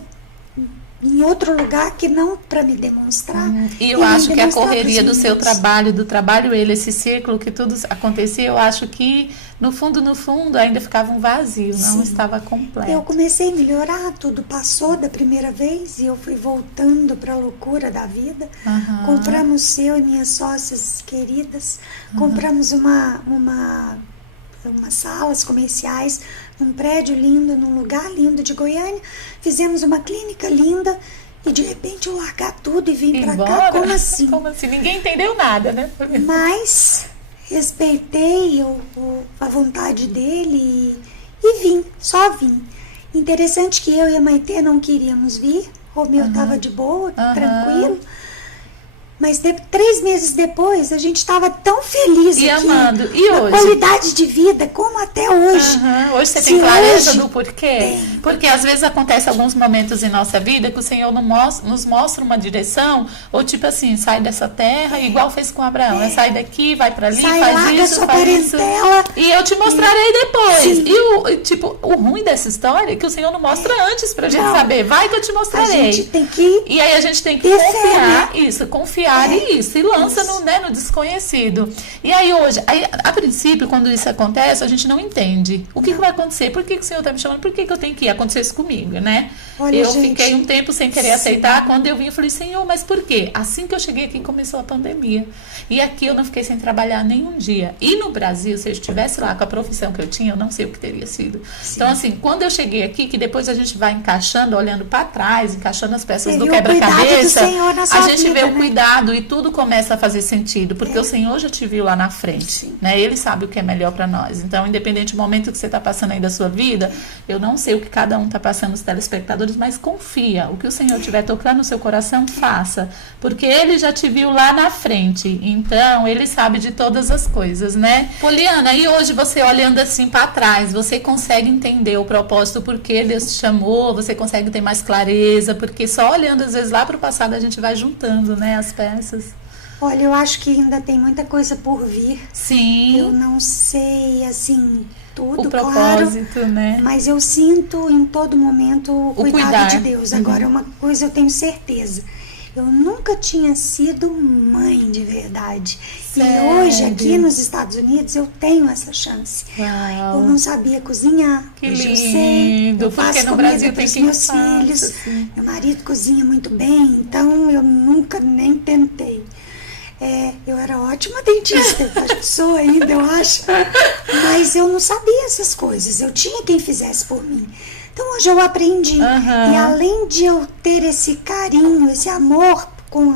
em outro lugar que não para me demonstrar. E eu nem acho que a demonstrar correria pros do seu meninos. trabalho, do trabalho ele, esse círculo que tudo acontecia, eu acho que no fundo, ainda ficava um vazio, não Sim. estava completo. Eu comecei a melhorar, tudo passou da primeira vez e eu fui voltando para a loucura da vida. Compramos, eu e minhas sócias queridas, compramos umas salas comerciais, num prédio lindo, num lugar lindo de Goiânia, fizemos uma clínica linda e de repente eu largar tudo e vim para cá, como assim? Como assim? Ninguém entendeu nada, né? Mas respeitei a vontade dele e vim, só vim. Interessante que eu e a Maitê não queríamos vir, o meu estava de boa, tranquilo. Mas 3 meses depois, a gente estava tão feliz E aqui, amando. E na hoje? qualidade de vida, como até hoje. Hoje você Se tem clareza hoje do porquê? tem. Porque às vezes acontece alguns momentos em nossa vida que o Senhor nos mostra uma direção, ou tipo assim, sai dessa terra, igual fez com Abraão, né? Sai daqui, vai pra ali, Sai, faz larga isso, sua faz isso. parentela. E eu te mostrarei depois. Sim. E o ruim dessa história é que o Senhor não mostra antes pra gente Não. saber. Vai que eu te A mostrarei. gente tem que... E aí a gente tem que ter fé, confiar, né? isso, confiar e isso, e lança no desconhecido. E aí hoje, a princípio, quando isso acontece, a gente não entende. O que vai acontecer? Por que o Senhor está me chamando? Por que eu tenho que ir? Aconteceu isso comigo, né? Olha, eu gente, fiquei um tempo sem querer aceitar. Quando eu vim, eu falei: Senhor, mas por quê? Assim que eu cheguei aqui, começou a pandemia. E aqui eu não fiquei sem trabalhar nenhum dia. E no Brasil, se eu estivesse lá com a profissão que eu tinha, eu não sei o que teria sido. Então, assim, quando eu cheguei aqui, que depois a gente vai encaixando, olhando para trás, encaixando as peças Você do viu o cuidado quebra-cabeça, do Senhor na a sua gente vida, vê o né? cuidado e tudo começa a fazer sentido, porque o Senhor já te viu lá na frente, né? Ele sabe o que é melhor para nós. Então, independente do momento que você está passando aí da sua vida, eu não sei o que cada um está passando, os telespectadores, mas confia. O que o Senhor estiver tocando no seu coração, faça, porque Ele já te viu lá na frente. Então, Ele sabe de todas as coisas, né? Poliana, e hoje você olhando assim para trás, você consegue entender o propósito, por que Deus te chamou, você consegue ter mais clareza, porque só olhando às vezes lá para o passado a gente vai juntando, né, as peças. Olha, eu acho que ainda tem muita coisa por vir. Sim. Eu não sei, assim, tudo, O propósito, claro, né? mas eu sinto em todo momento o cuidado cuidar. de Deus. Agora, uma coisa eu tenho certeza. Eu nunca tinha sido mãe de verdade. Sério? E hoje, aqui nos Estados Unidos, eu tenho essa chance. Uau. Eu não sabia cozinhar. Que hoje eu lindo, sei. Eu porque faço no comida Brasil tem pros quem meus faça, filhos. assim. Meu marido cozinha muito bem, então eu nunca nem tentei. Eu era ótima dentista, acho que sou ainda, eu acho. Mas eu não sabia essas coisas, eu tinha quem fizesse por mim. Então hoje eu aprendi. E além de eu ter esse carinho, esse amor com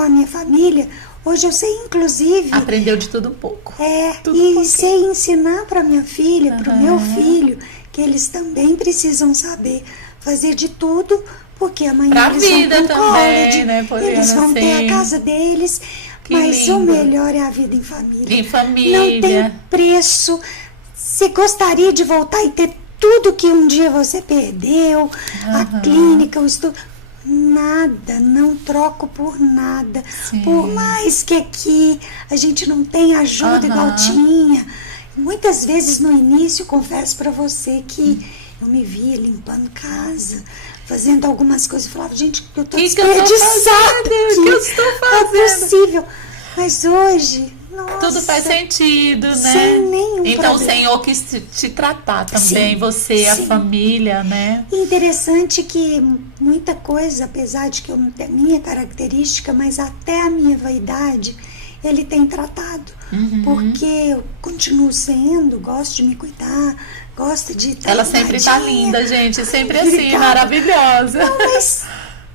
a minha família, Hoje eu sei, inclusive... Aprendeu de tudo um pouco. Tudo e sei ensinar para minha filha, para o meu filho, que eles também precisam saber fazer de tudo, porque amanhã pra eles vida vão pro também, college, né, Poliana? eles vão ter Sim. a casa deles, Que mas lindo. o melhor é a vida em família. Em família. Não tem preço. Você gostaria de voltar e ter tudo que um dia você perdeu, a clínica, o estudo... Nada, não troco por nada. Sim. Por mais que aqui a gente não tenha ajuda igual tinha. Muitas vezes no início, confesso para você que eu me via limpando casa, fazendo algumas coisas. Eu falava, gente, eu tô desperdiçando. O que eu estou fazendo? Não é possível. Mas hoje, nossa, tudo faz sentido, né? Sem nenhum então problema. O Senhor quis te tratar também, Sim, você, a sim. família, né? Interessante que muita coisa, apesar de que eu não tenho a minha característica, mas até a minha vaidade, ele tem tratado. Porque eu continuo sendo, gosto de me cuidar, gosto de estar Ela sempre tá arrumadinha. linda, gente, sempre assim, Obrigada. maravilhosa. Não, mas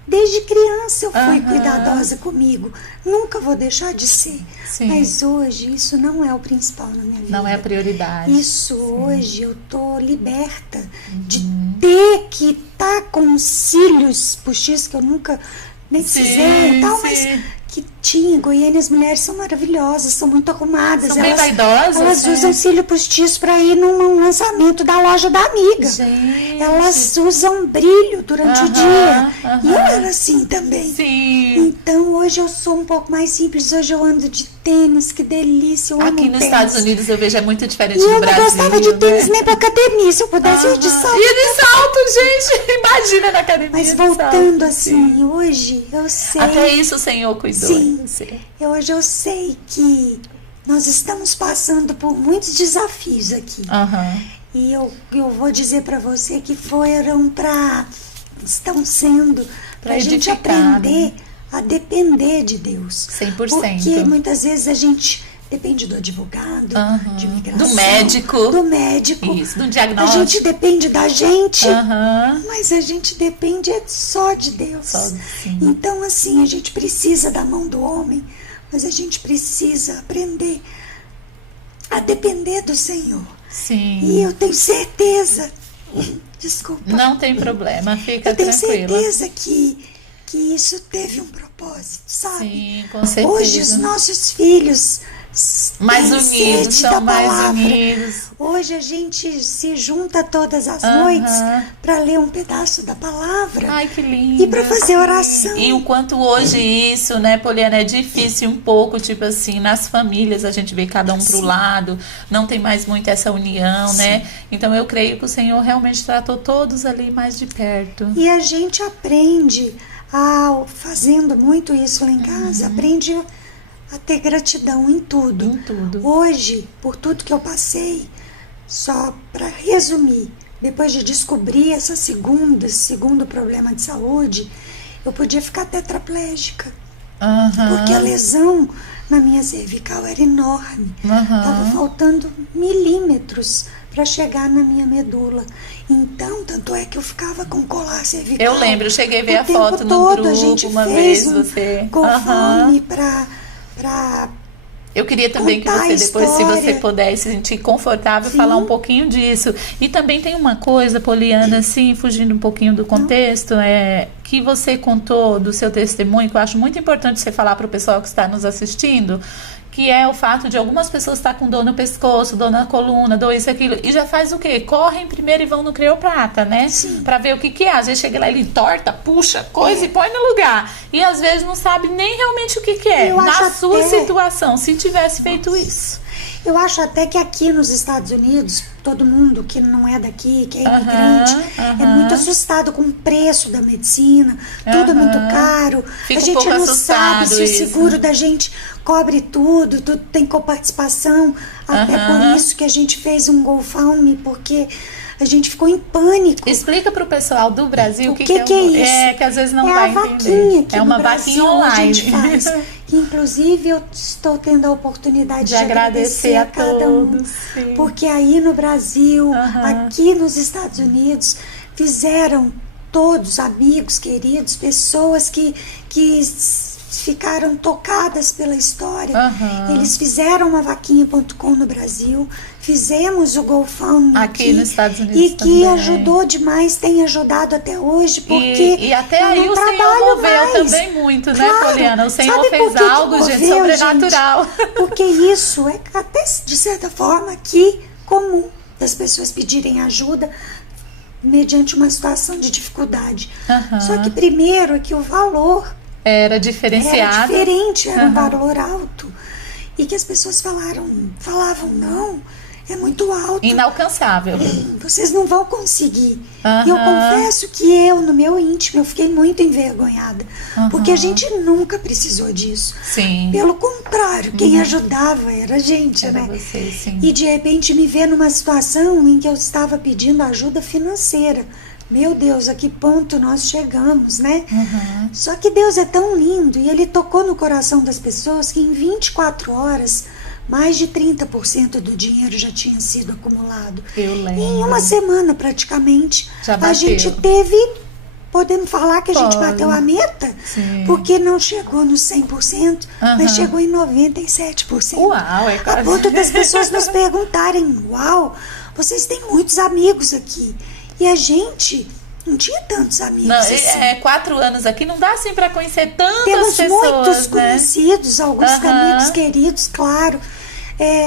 desde criança eu fui cuidadosa comigo. Nunca vou deixar de ser. Sim. Mas hoje isso não é o principal na minha vida. Não é a prioridade. Isso, hoje eu tô liberta de ter que estar com os cílios postiços que eu nunca nem precisei e tal, mas que tinha. Goiânia, as mulheres são maravilhosas, são muito arrumadas. São bem vaidosas, Elas né? usam cílio postiço para ir num lançamento da loja da amiga. Gente. Elas usam brilho durante o dia. E eu era assim também. Sim. Então hoje eu sou um pouco mais simples. Hoje eu ando de tênis, que delícia. Eu amo Aqui nos tênis. Estados Unidos eu vejo é muito diferente E do eu Brasil. não gostava de tênis né? nem pra academia. Se eu pudesse ir de salto. E de salto, gente! Imagina na academia. Mas de voltando salto, assim, sim. hoje eu sei. Até isso o Senhor cuidou. Sim. de você. Hoje eu sei que nós estamos passando por muitos desafios aqui. E eu vou dizer para você que estão sendo para a gente edificar, aprender né? a depender de Deus. 100%. Porque muitas vezes a gente depende do advogado, de imigração, Do médico. do médico. Isso, do A diagnóstico. gente depende da gente, Aham. mas a gente depende só de Deus. Sim. Então, assim, a gente precisa da mão do homem, mas a gente precisa aprender a depender do Senhor. Sim. E eu tenho certeza, desculpa, Não tem problema, fica eu tenho tranquila. certeza que isso teve um propósito, sabe? Sim, com certeza. Hoje os nossos filhos mais têm unidos, sede da são mais palavra. unidos. Hoje a gente se junta todas as noites para ler um pedaço da palavra. Ai, que lindo. E para fazer oração. E o quanto hoje isso, né, Poliana, é difícil um pouco, tipo assim, nas famílias a gente vê cada um pro lado, não tem mais muito essa união, né? Então eu creio que o Senhor realmente tratou todos ali mais de perto. E a gente aprende, fazendo muito isso lá em casa, aprende a ter gratidão em tudo. Em tudo. Hoje, por tudo que eu passei, só para resumir, depois de descobrir esse segundo problema de saúde, eu podia ficar tetraplégica. Porque a lesão na minha cervical era enorme. Estava faltando milímetros para chegar na minha medula. Então, tanto é que eu ficava com colar cervical. Eu lembro, eu cheguei a ver o a foto tempo no todo. grupo A gente uma fez vez, você. GoFundMe para Eu queria também que contar você, a depois, se você história. pudesse se sentir confortável, falar um pouquinho disso. E também tem uma coisa, Poliana, assim, fugindo um pouquinho do contexto, que você contou do seu testemunho, que eu acho muito importante você falar para o pessoal que está nos assistindo, que é o fato de algumas pessoas estar com dor no pescoço, dor na coluna, dor isso, aquilo, e já faz o quê? Correm primeiro e vão no creoprata, né? Sim. Pra ver o que é. Às vezes chega lá, ele entorta, puxa coisa e põe no lugar. E às vezes não sabe nem realmente o que é. Eu Na acho sua até- situação, se tivesse feito isso. Eu acho até que aqui nos Estados Unidos, todo mundo que não é daqui, que é imigrante, é muito assustado com o preço da medicina, tudo é muito caro. Fica a um gente pouco não assustado sabe se o isso. seguro da gente cobre tudo tem coparticipação. Até por isso que a gente fez um GoFundMe, porque a gente ficou em pânico. Explica pro pessoal do Brasil O que é isso? É, que às vezes não é vai a vaquinha entender. que É uma no vaquinha Brasil online. a gente faz. Que inclusive eu estou tendo a oportunidade De agradecer a cada um. todos, sim. Porque aí no Brasil, aqui nos Estados Unidos, fizeram todos, amigos, queridos, pessoas que ficaram tocadas pela história. Aham. Eles fizeram uma vaquinha.com no Brasil, fizemos o GoFundMe Aqui nos Estados Unidos e que também. ajudou demais, tem ajudado até hoje, porque E até eu aí não o Senhor trabalho moveu mais. também muito, né, Claro. Poliana? O Senhor Sabe fez por que que algo, gente, moveu, sobrenatural. gente? Porque isso é até, de certa forma, aqui comum das pessoas pedirem ajuda mediante uma situação de dificuldade. Aham. Só que primeiro é que o valor Era era diferenciado. diferente, era um Aham. valor alto. E que as pessoas falavam, não, é muito alto. Inalcançável. Vocês não vão conseguir. Aham. E eu confesso que eu, no meu íntimo, eu fiquei muito envergonhada. Porque a gente nunca precisou disso. Sim. Pelo contrário, quem ajudava era a gente, Era né? você, sim. E de repente me ver numa situação em que eu estava pedindo ajuda financeira. Meu Deus, a que ponto nós chegamos, né? Só que Deus é tão lindo e Ele tocou no coração das pessoas que em 24 horas, mais de 30% do dinheiro já tinha sido acumulado. Eu lembro. Em uma semana, praticamente, Já a bateu. gente teve... Podemos falar que a gente Pode. bateu a meta? Sim. Porque não chegou nos 100%, mas Aham. chegou em 97%. Uau, é A quase. ponto das pessoas nos perguntarem, uau, vocês têm muitos amigos aqui. E a gente não tinha tantos amigos Não, assim. 4 anos aqui não dá assim para conhecer tantas Temos pessoas, muitos né? conhecidos, alguns Aham. amigos queridos, claro.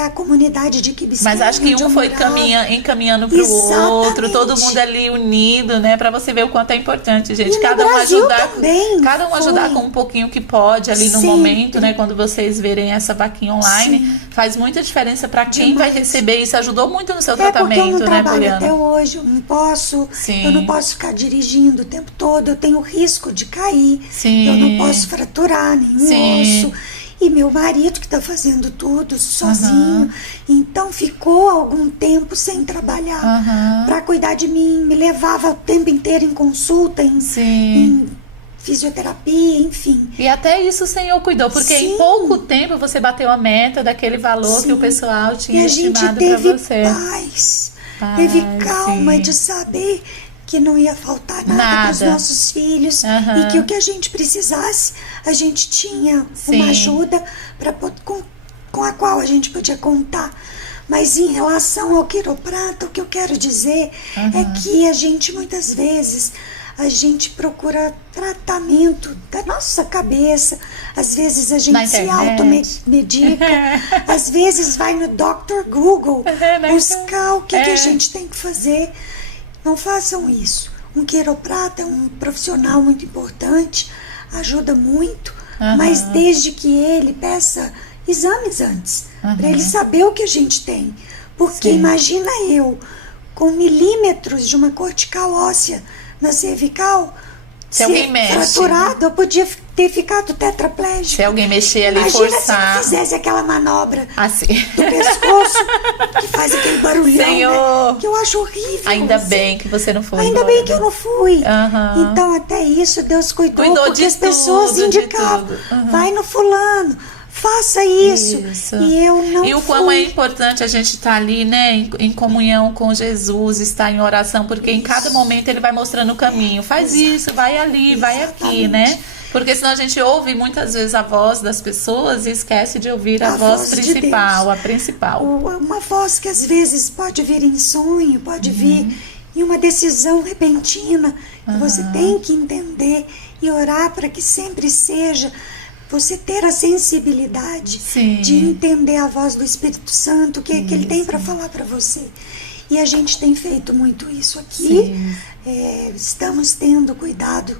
A comunidade de Quibisqueira, Mas acho que onde um eu foi morava. encaminhando para o outro, todo Exatamente. mundo ali unido, né? Para você ver o quanto é importante, gente. E no Cada um Brasil ajudar, também cada um ajudar foi. com um pouquinho que pode ali no Sempre. momento, né? Quando vocês verem essa vaquinha online, Sim. faz muita diferença para quem vai Demais. receber. Isso ajudou muito no seu É porque eu tratamento, não né, trabalho Poliana? até hoje, eu não posso, Sim. eu não posso ficar dirigindo o tempo todo, eu tenho risco de cair, Sim. eu não posso fraturar nenhum Sim. osso. E meu marido que está fazendo tudo sozinho, então ficou algum tempo sem trabalhar Aham. para cuidar de mim, me levava o tempo inteiro em consulta, em Sim. fisioterapia, enfim. E até isso o Senhor cuidou, porque Sim. em pouco tempo você bateu a meta daquele valor Sim. que o pessoal tinha E a gente estimado para teve você. paz, Paz, teve calma sim. de saber que não ia faltar nada para os Nada. nossos filhos Aham. e que o que a gente precisasse, a gente tinha Sim. uma ajuda com a qual a gente podia contar. Mas em relação ao quiroprata, o que eu quero dizer é que a gente muitas vezes a gente procura tratamento da nossa cabeça, às vezes a Na gente se internet. automedica, às vezes vai no Dr. Google Na buscar o que a É. gente tem que fazer. Não façam isso. Um quiroprata é um profissional muito importante, ajuda muito, mas desde que ele peça exames antes, para ele saber o que a gente tem. Porque Sim. imagina eu, com milímetros de uma cortical óssea na cervical, Se alguém mexe. fraturado, eu podia ter ficado tetraplégico. Se alguém mexer ali e Imagina forçar. se eu fizesse aquela manobra Assim. do pescoço que faz aquele barulhão, Senhor. né? Que eu acho horrível. Ainda assim. bem que você não foi. Ainda bem que eu não fui. Aham. Então, até isso, Deus cuidou Cuidou porque de as pessoas tudo, de indicavam. tudo. Aham. Vai no fulano, faça isso. E eu não E o fui. quão é importante a gente estar ali, né, em comunhão com Jesus, estar em oração, porque em cada momento ele vai mostrando o caminho. Faz isso, vai ali, vai aqui, né? Porque senão a gente ouve muitas vezes a voz das pessoas e esquece de ouvir a voz voz de principal, Deus. a principal. Uma voz que às vezes pode vir em sonho, pode vir em uma decisão repentina, que você tem que entender e orar para que sempre seja você ter a sensibilidade Sim. de entender a voz do Espírito Santo, que ele tem para falar para você. E a gente tem feito muito isso aqui. Sim. Estamos tendo cuidado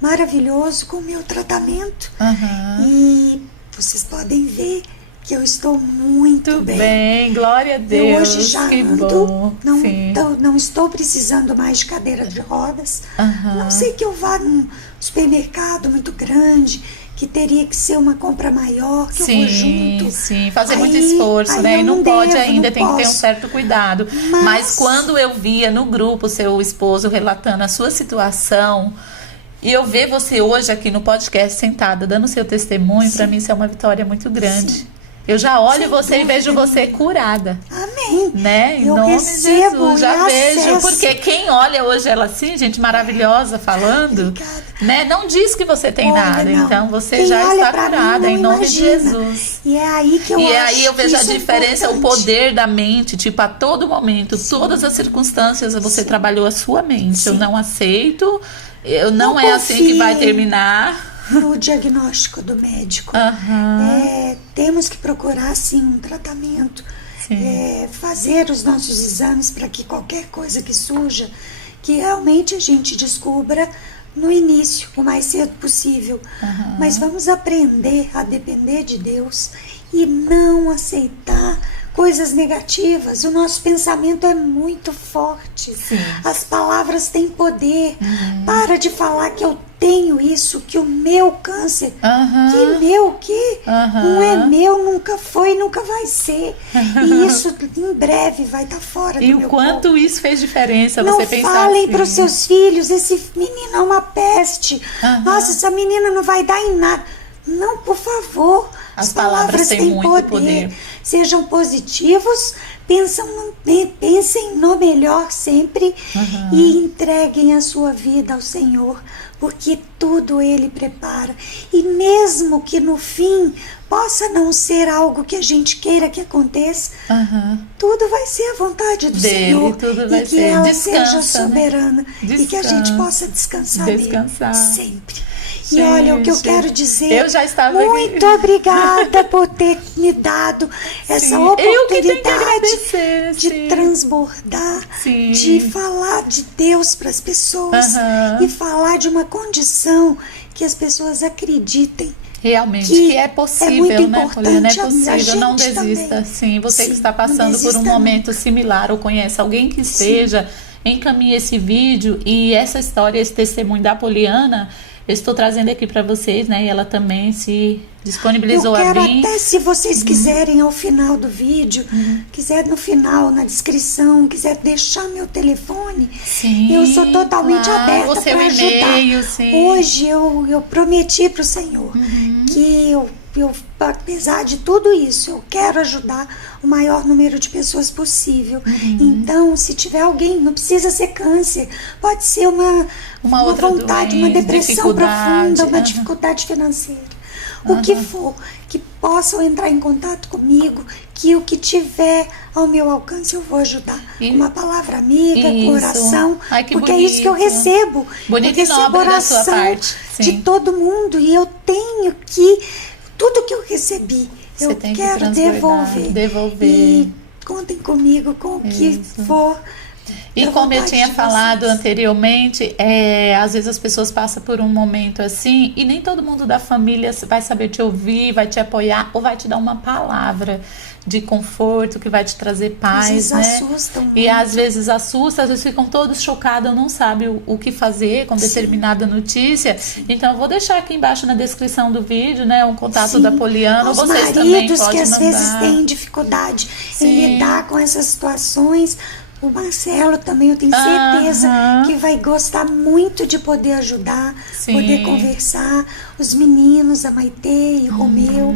maravilhoso com o meu tratamento. Aham. E vocês podem ver que eu estou muito Muito bem, glória a Eu Deus. hoje já que ando, bom. não, Sim. não estou precisando mais de cadeira de rodas. Aham. Não sei que eu vá num supermercado muito grande, que teria que ser uma compra maior, que eu vou junto. Sim, fazer Aí- muito esforço, aí né? eu E não não pode devo, ainda, não tem que ter um posso. certo cuidado. Mas quando eu via no grupo seu esposo relatando a sua situação, e eu ver você hoje aqui no podcast sentada, dando seu testemunho, para mim isso é uma vitória muito grande. Sim. Eu já olho Sem você e vejo dúvida você nenhuma. curada. Amém. Amém. Né? Em Eu nome de recebo Jesus, já e vejo. acesso. Porque quem olha hoje ela assim, gente, maravilhosa, falando, Obrigada. né? Não diz que você tem Olha, nada. não. Então você Quem já olha está pra mim curada, não em nome imagina. de Jesus. E é aí que eu E acho aí eu que vejo a isso é diferença, o importante. poder da mente, tipo, a todo momento, todas as circunstâncias, você trabalhou a sua mente. Eu não aceito, não é assim que vai terminar. No diagnóstico do médico. Temos que procurar, sim, um tratamento, fazer os nossos exames para que qualquer coisa que surja, que realmente a gente descubra no início, o mais cedo possível. Mas vamos aprender a depender de Deus e não aceitar coisas negativas. O nosso pensamento é muito forte. Sim. As palavras têm poder. Para de falar que eu tenho isso, que o meu câncer, que meu, que não é meu, nunca foi, nunca vai ser. E isso em breve vai estar fora do E meu o quanto corpo. isso fez diferença, Não você pensar falem assim. para os seus filhos, esse menino é uma peste. Nossa, essa menina não vai dar em nada. Não, por favor. As palavras têm muito poder. Sejam positivos, pensem no melhor sempre e entreguem a sua vida ao Senhor, porque tudo Ele prepara. E mesmo que no fim possa não ser algo que a gente queira que aconteça, tudo vai ser a vontade do Senhor. Tudo vai e que ser. ela Descansa, seja soberana, né? e que a gente possa descansar nele sempre. E olha, o que eu quero dizer, eu já estava muito obrigada por ter me dado essa oportunidade de transbordar, de falar de Deus para as pessoas e falar de uma condição que as pessoas acreditem. Realmente, que é possível, né, Poliana? É a possível, gente não desista. também. Sim, você que Sim, está passando por um momento similar ou conhece alguém que esteja, encaminhe esse vídeo e essa história, esse testemunho da Poliana, eu estou trazendo aqui para vocês, né? E ela também se disponibilizou a vir. Eu quero até, se vocês quiserem, ao final do vídeo, quiser no final, na descrição, quiser deixar meu telefone, Sim, eu sou totalmente aberta para ajudar. Sim. Hoje eu prometi para o Senhor que eu, apesar de tudo isso, eu quero ajudar o maior número de pessoas possível. Então, se tiver alguém, não precisa ser câncer, pode ser uma outra vontade, doença, uma depressão profunda, uma Uhum. dificuldade financeira. O que for, que possam entrar em contato comigo, que o que tiver ao meu alcance eu vou ajudar. E- Uma palavra amiga, Isso. com oração, Ai, que porque é isso que eu bonito. recebo. Bonito eu e recebo nobre da sua oração parte. de Sim. todo mundo e eu tenho que, tudo que eu recebi, Você eu tem que quero transbordar, devolver. E contem comigo com o que for. E da como eu vontade tinha de falado vocês. anteriormente, às vezes as pessoas passam por um momento assim e nem todo mundo da família vai saber te ouvir, vai te apoiar ou vai te dar uma palavra de conforto que vai te trazer paz, vezes né? assustam E muito. às vezes assusta, às vezes ficam todos chocados, não sabem o que fazer com determinada notícia. Então eu vou deixar aqui embaixo na descrição do vídeo, né, um contato da Poliana. Os Vocês também maridos que podem às mandar. vezes têm dificuldade em lidar com essas situações. O Marcelo também, eu tenho certeza que vai gostar muito de poder ajudar, poder conversar. Os meninos, a Maitê e o Romeu.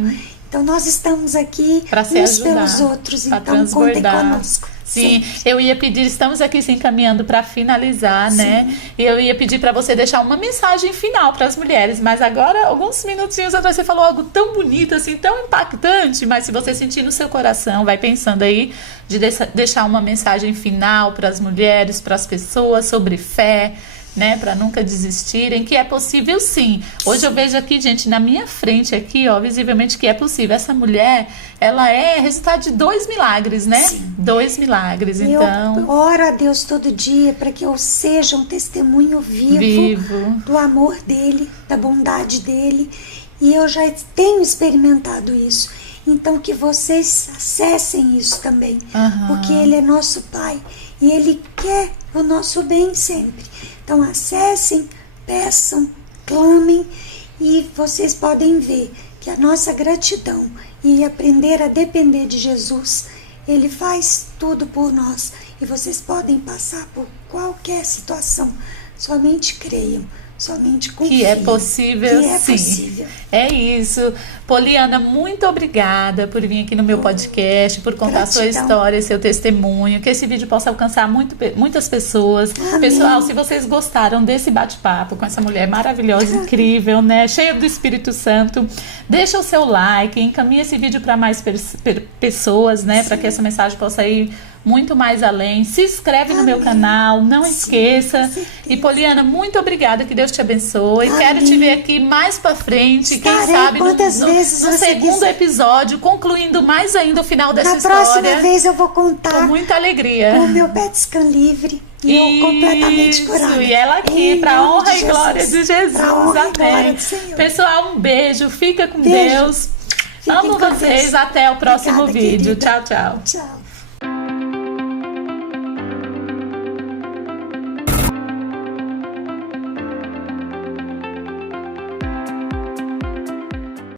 Então nós estamos aqui Pra se uns ajudar, pelos outros, pra então contem transbordar. conosco. Sim, Sempre. eu ia pedir, estamos aqui se encaminhando para finalizar, né? E eu ia pedir para você deixar uma mensagem final para as mulheres, mas agora, alguns minutinhos atrás, você falou algo tão bonito, assim, tão impactante, mas se você sentir no seu coração, vai pensando aí de deixar uma mensagem final para as mulheres, para as pessoas sobre fé, né, para nunca desistirem, que é possível sim. Hoje eu vejo aqui, gente, na minha frente aqui, ó, visivelmente que é possível. Essa mulher, ela é resultado de 2 milagres, né? Sim. 2 milagres, então. Eu oro a Deus todo dia para que eu seja um testemunho vivo do amor dele, da bondade dele. E eu já tenho experimentado isso. Então que vocês acessem isso também. Porque ele é nosso Pai. E ele quer o nosso bem sempre. Então acessem, peçam, clamem. E vocês podem ver que a nossa gratidão e aprender a depender de Jesus, ele faz tudo por nós. E vocês podem passar por qualquer situação. Somente creiam. Somente confie. Que é possível, Que é sim. possível. É isso. Poliana, muito obrigada por vir aqui no meu podcast, por contar Gratidão. sua história, seu testemunho, que esse vídeo possa alcançar muitas pessoas. Amém. Pessoal, se vocês gostaram desse bate-papo com essa mulher maravilhosa, incrível, né? Cheia do Espírito Santo, deixa o seu like, encaminha esse vídeo para mais pessoas, né? Para que essa mensagem possa ir muito mais além. Se inscreve no meu canal, não esqueça. E Poliana, muito obrigada, que Deus te abençoe. Amém. Quero te ver aqui mais pra frente, Estarei quem sabe quantas vezes no você segundo quiser. episódio, concluindo mais ainda o final dessa Na história. próxima vez eu vou Com contar muita alegria. o meu PET scan livre e eu completamente curada. E ela aqui, Em para nome honra de e glória de Jesus. Pra honra e glória Amém. do Senhor. Pessoal, um beijo. Fica com Beijo. Deus. Fiquem Amo com vocês. Deus. Até o próximo Obrigada, vídeo. querida. Tchau, tchau. Tchau.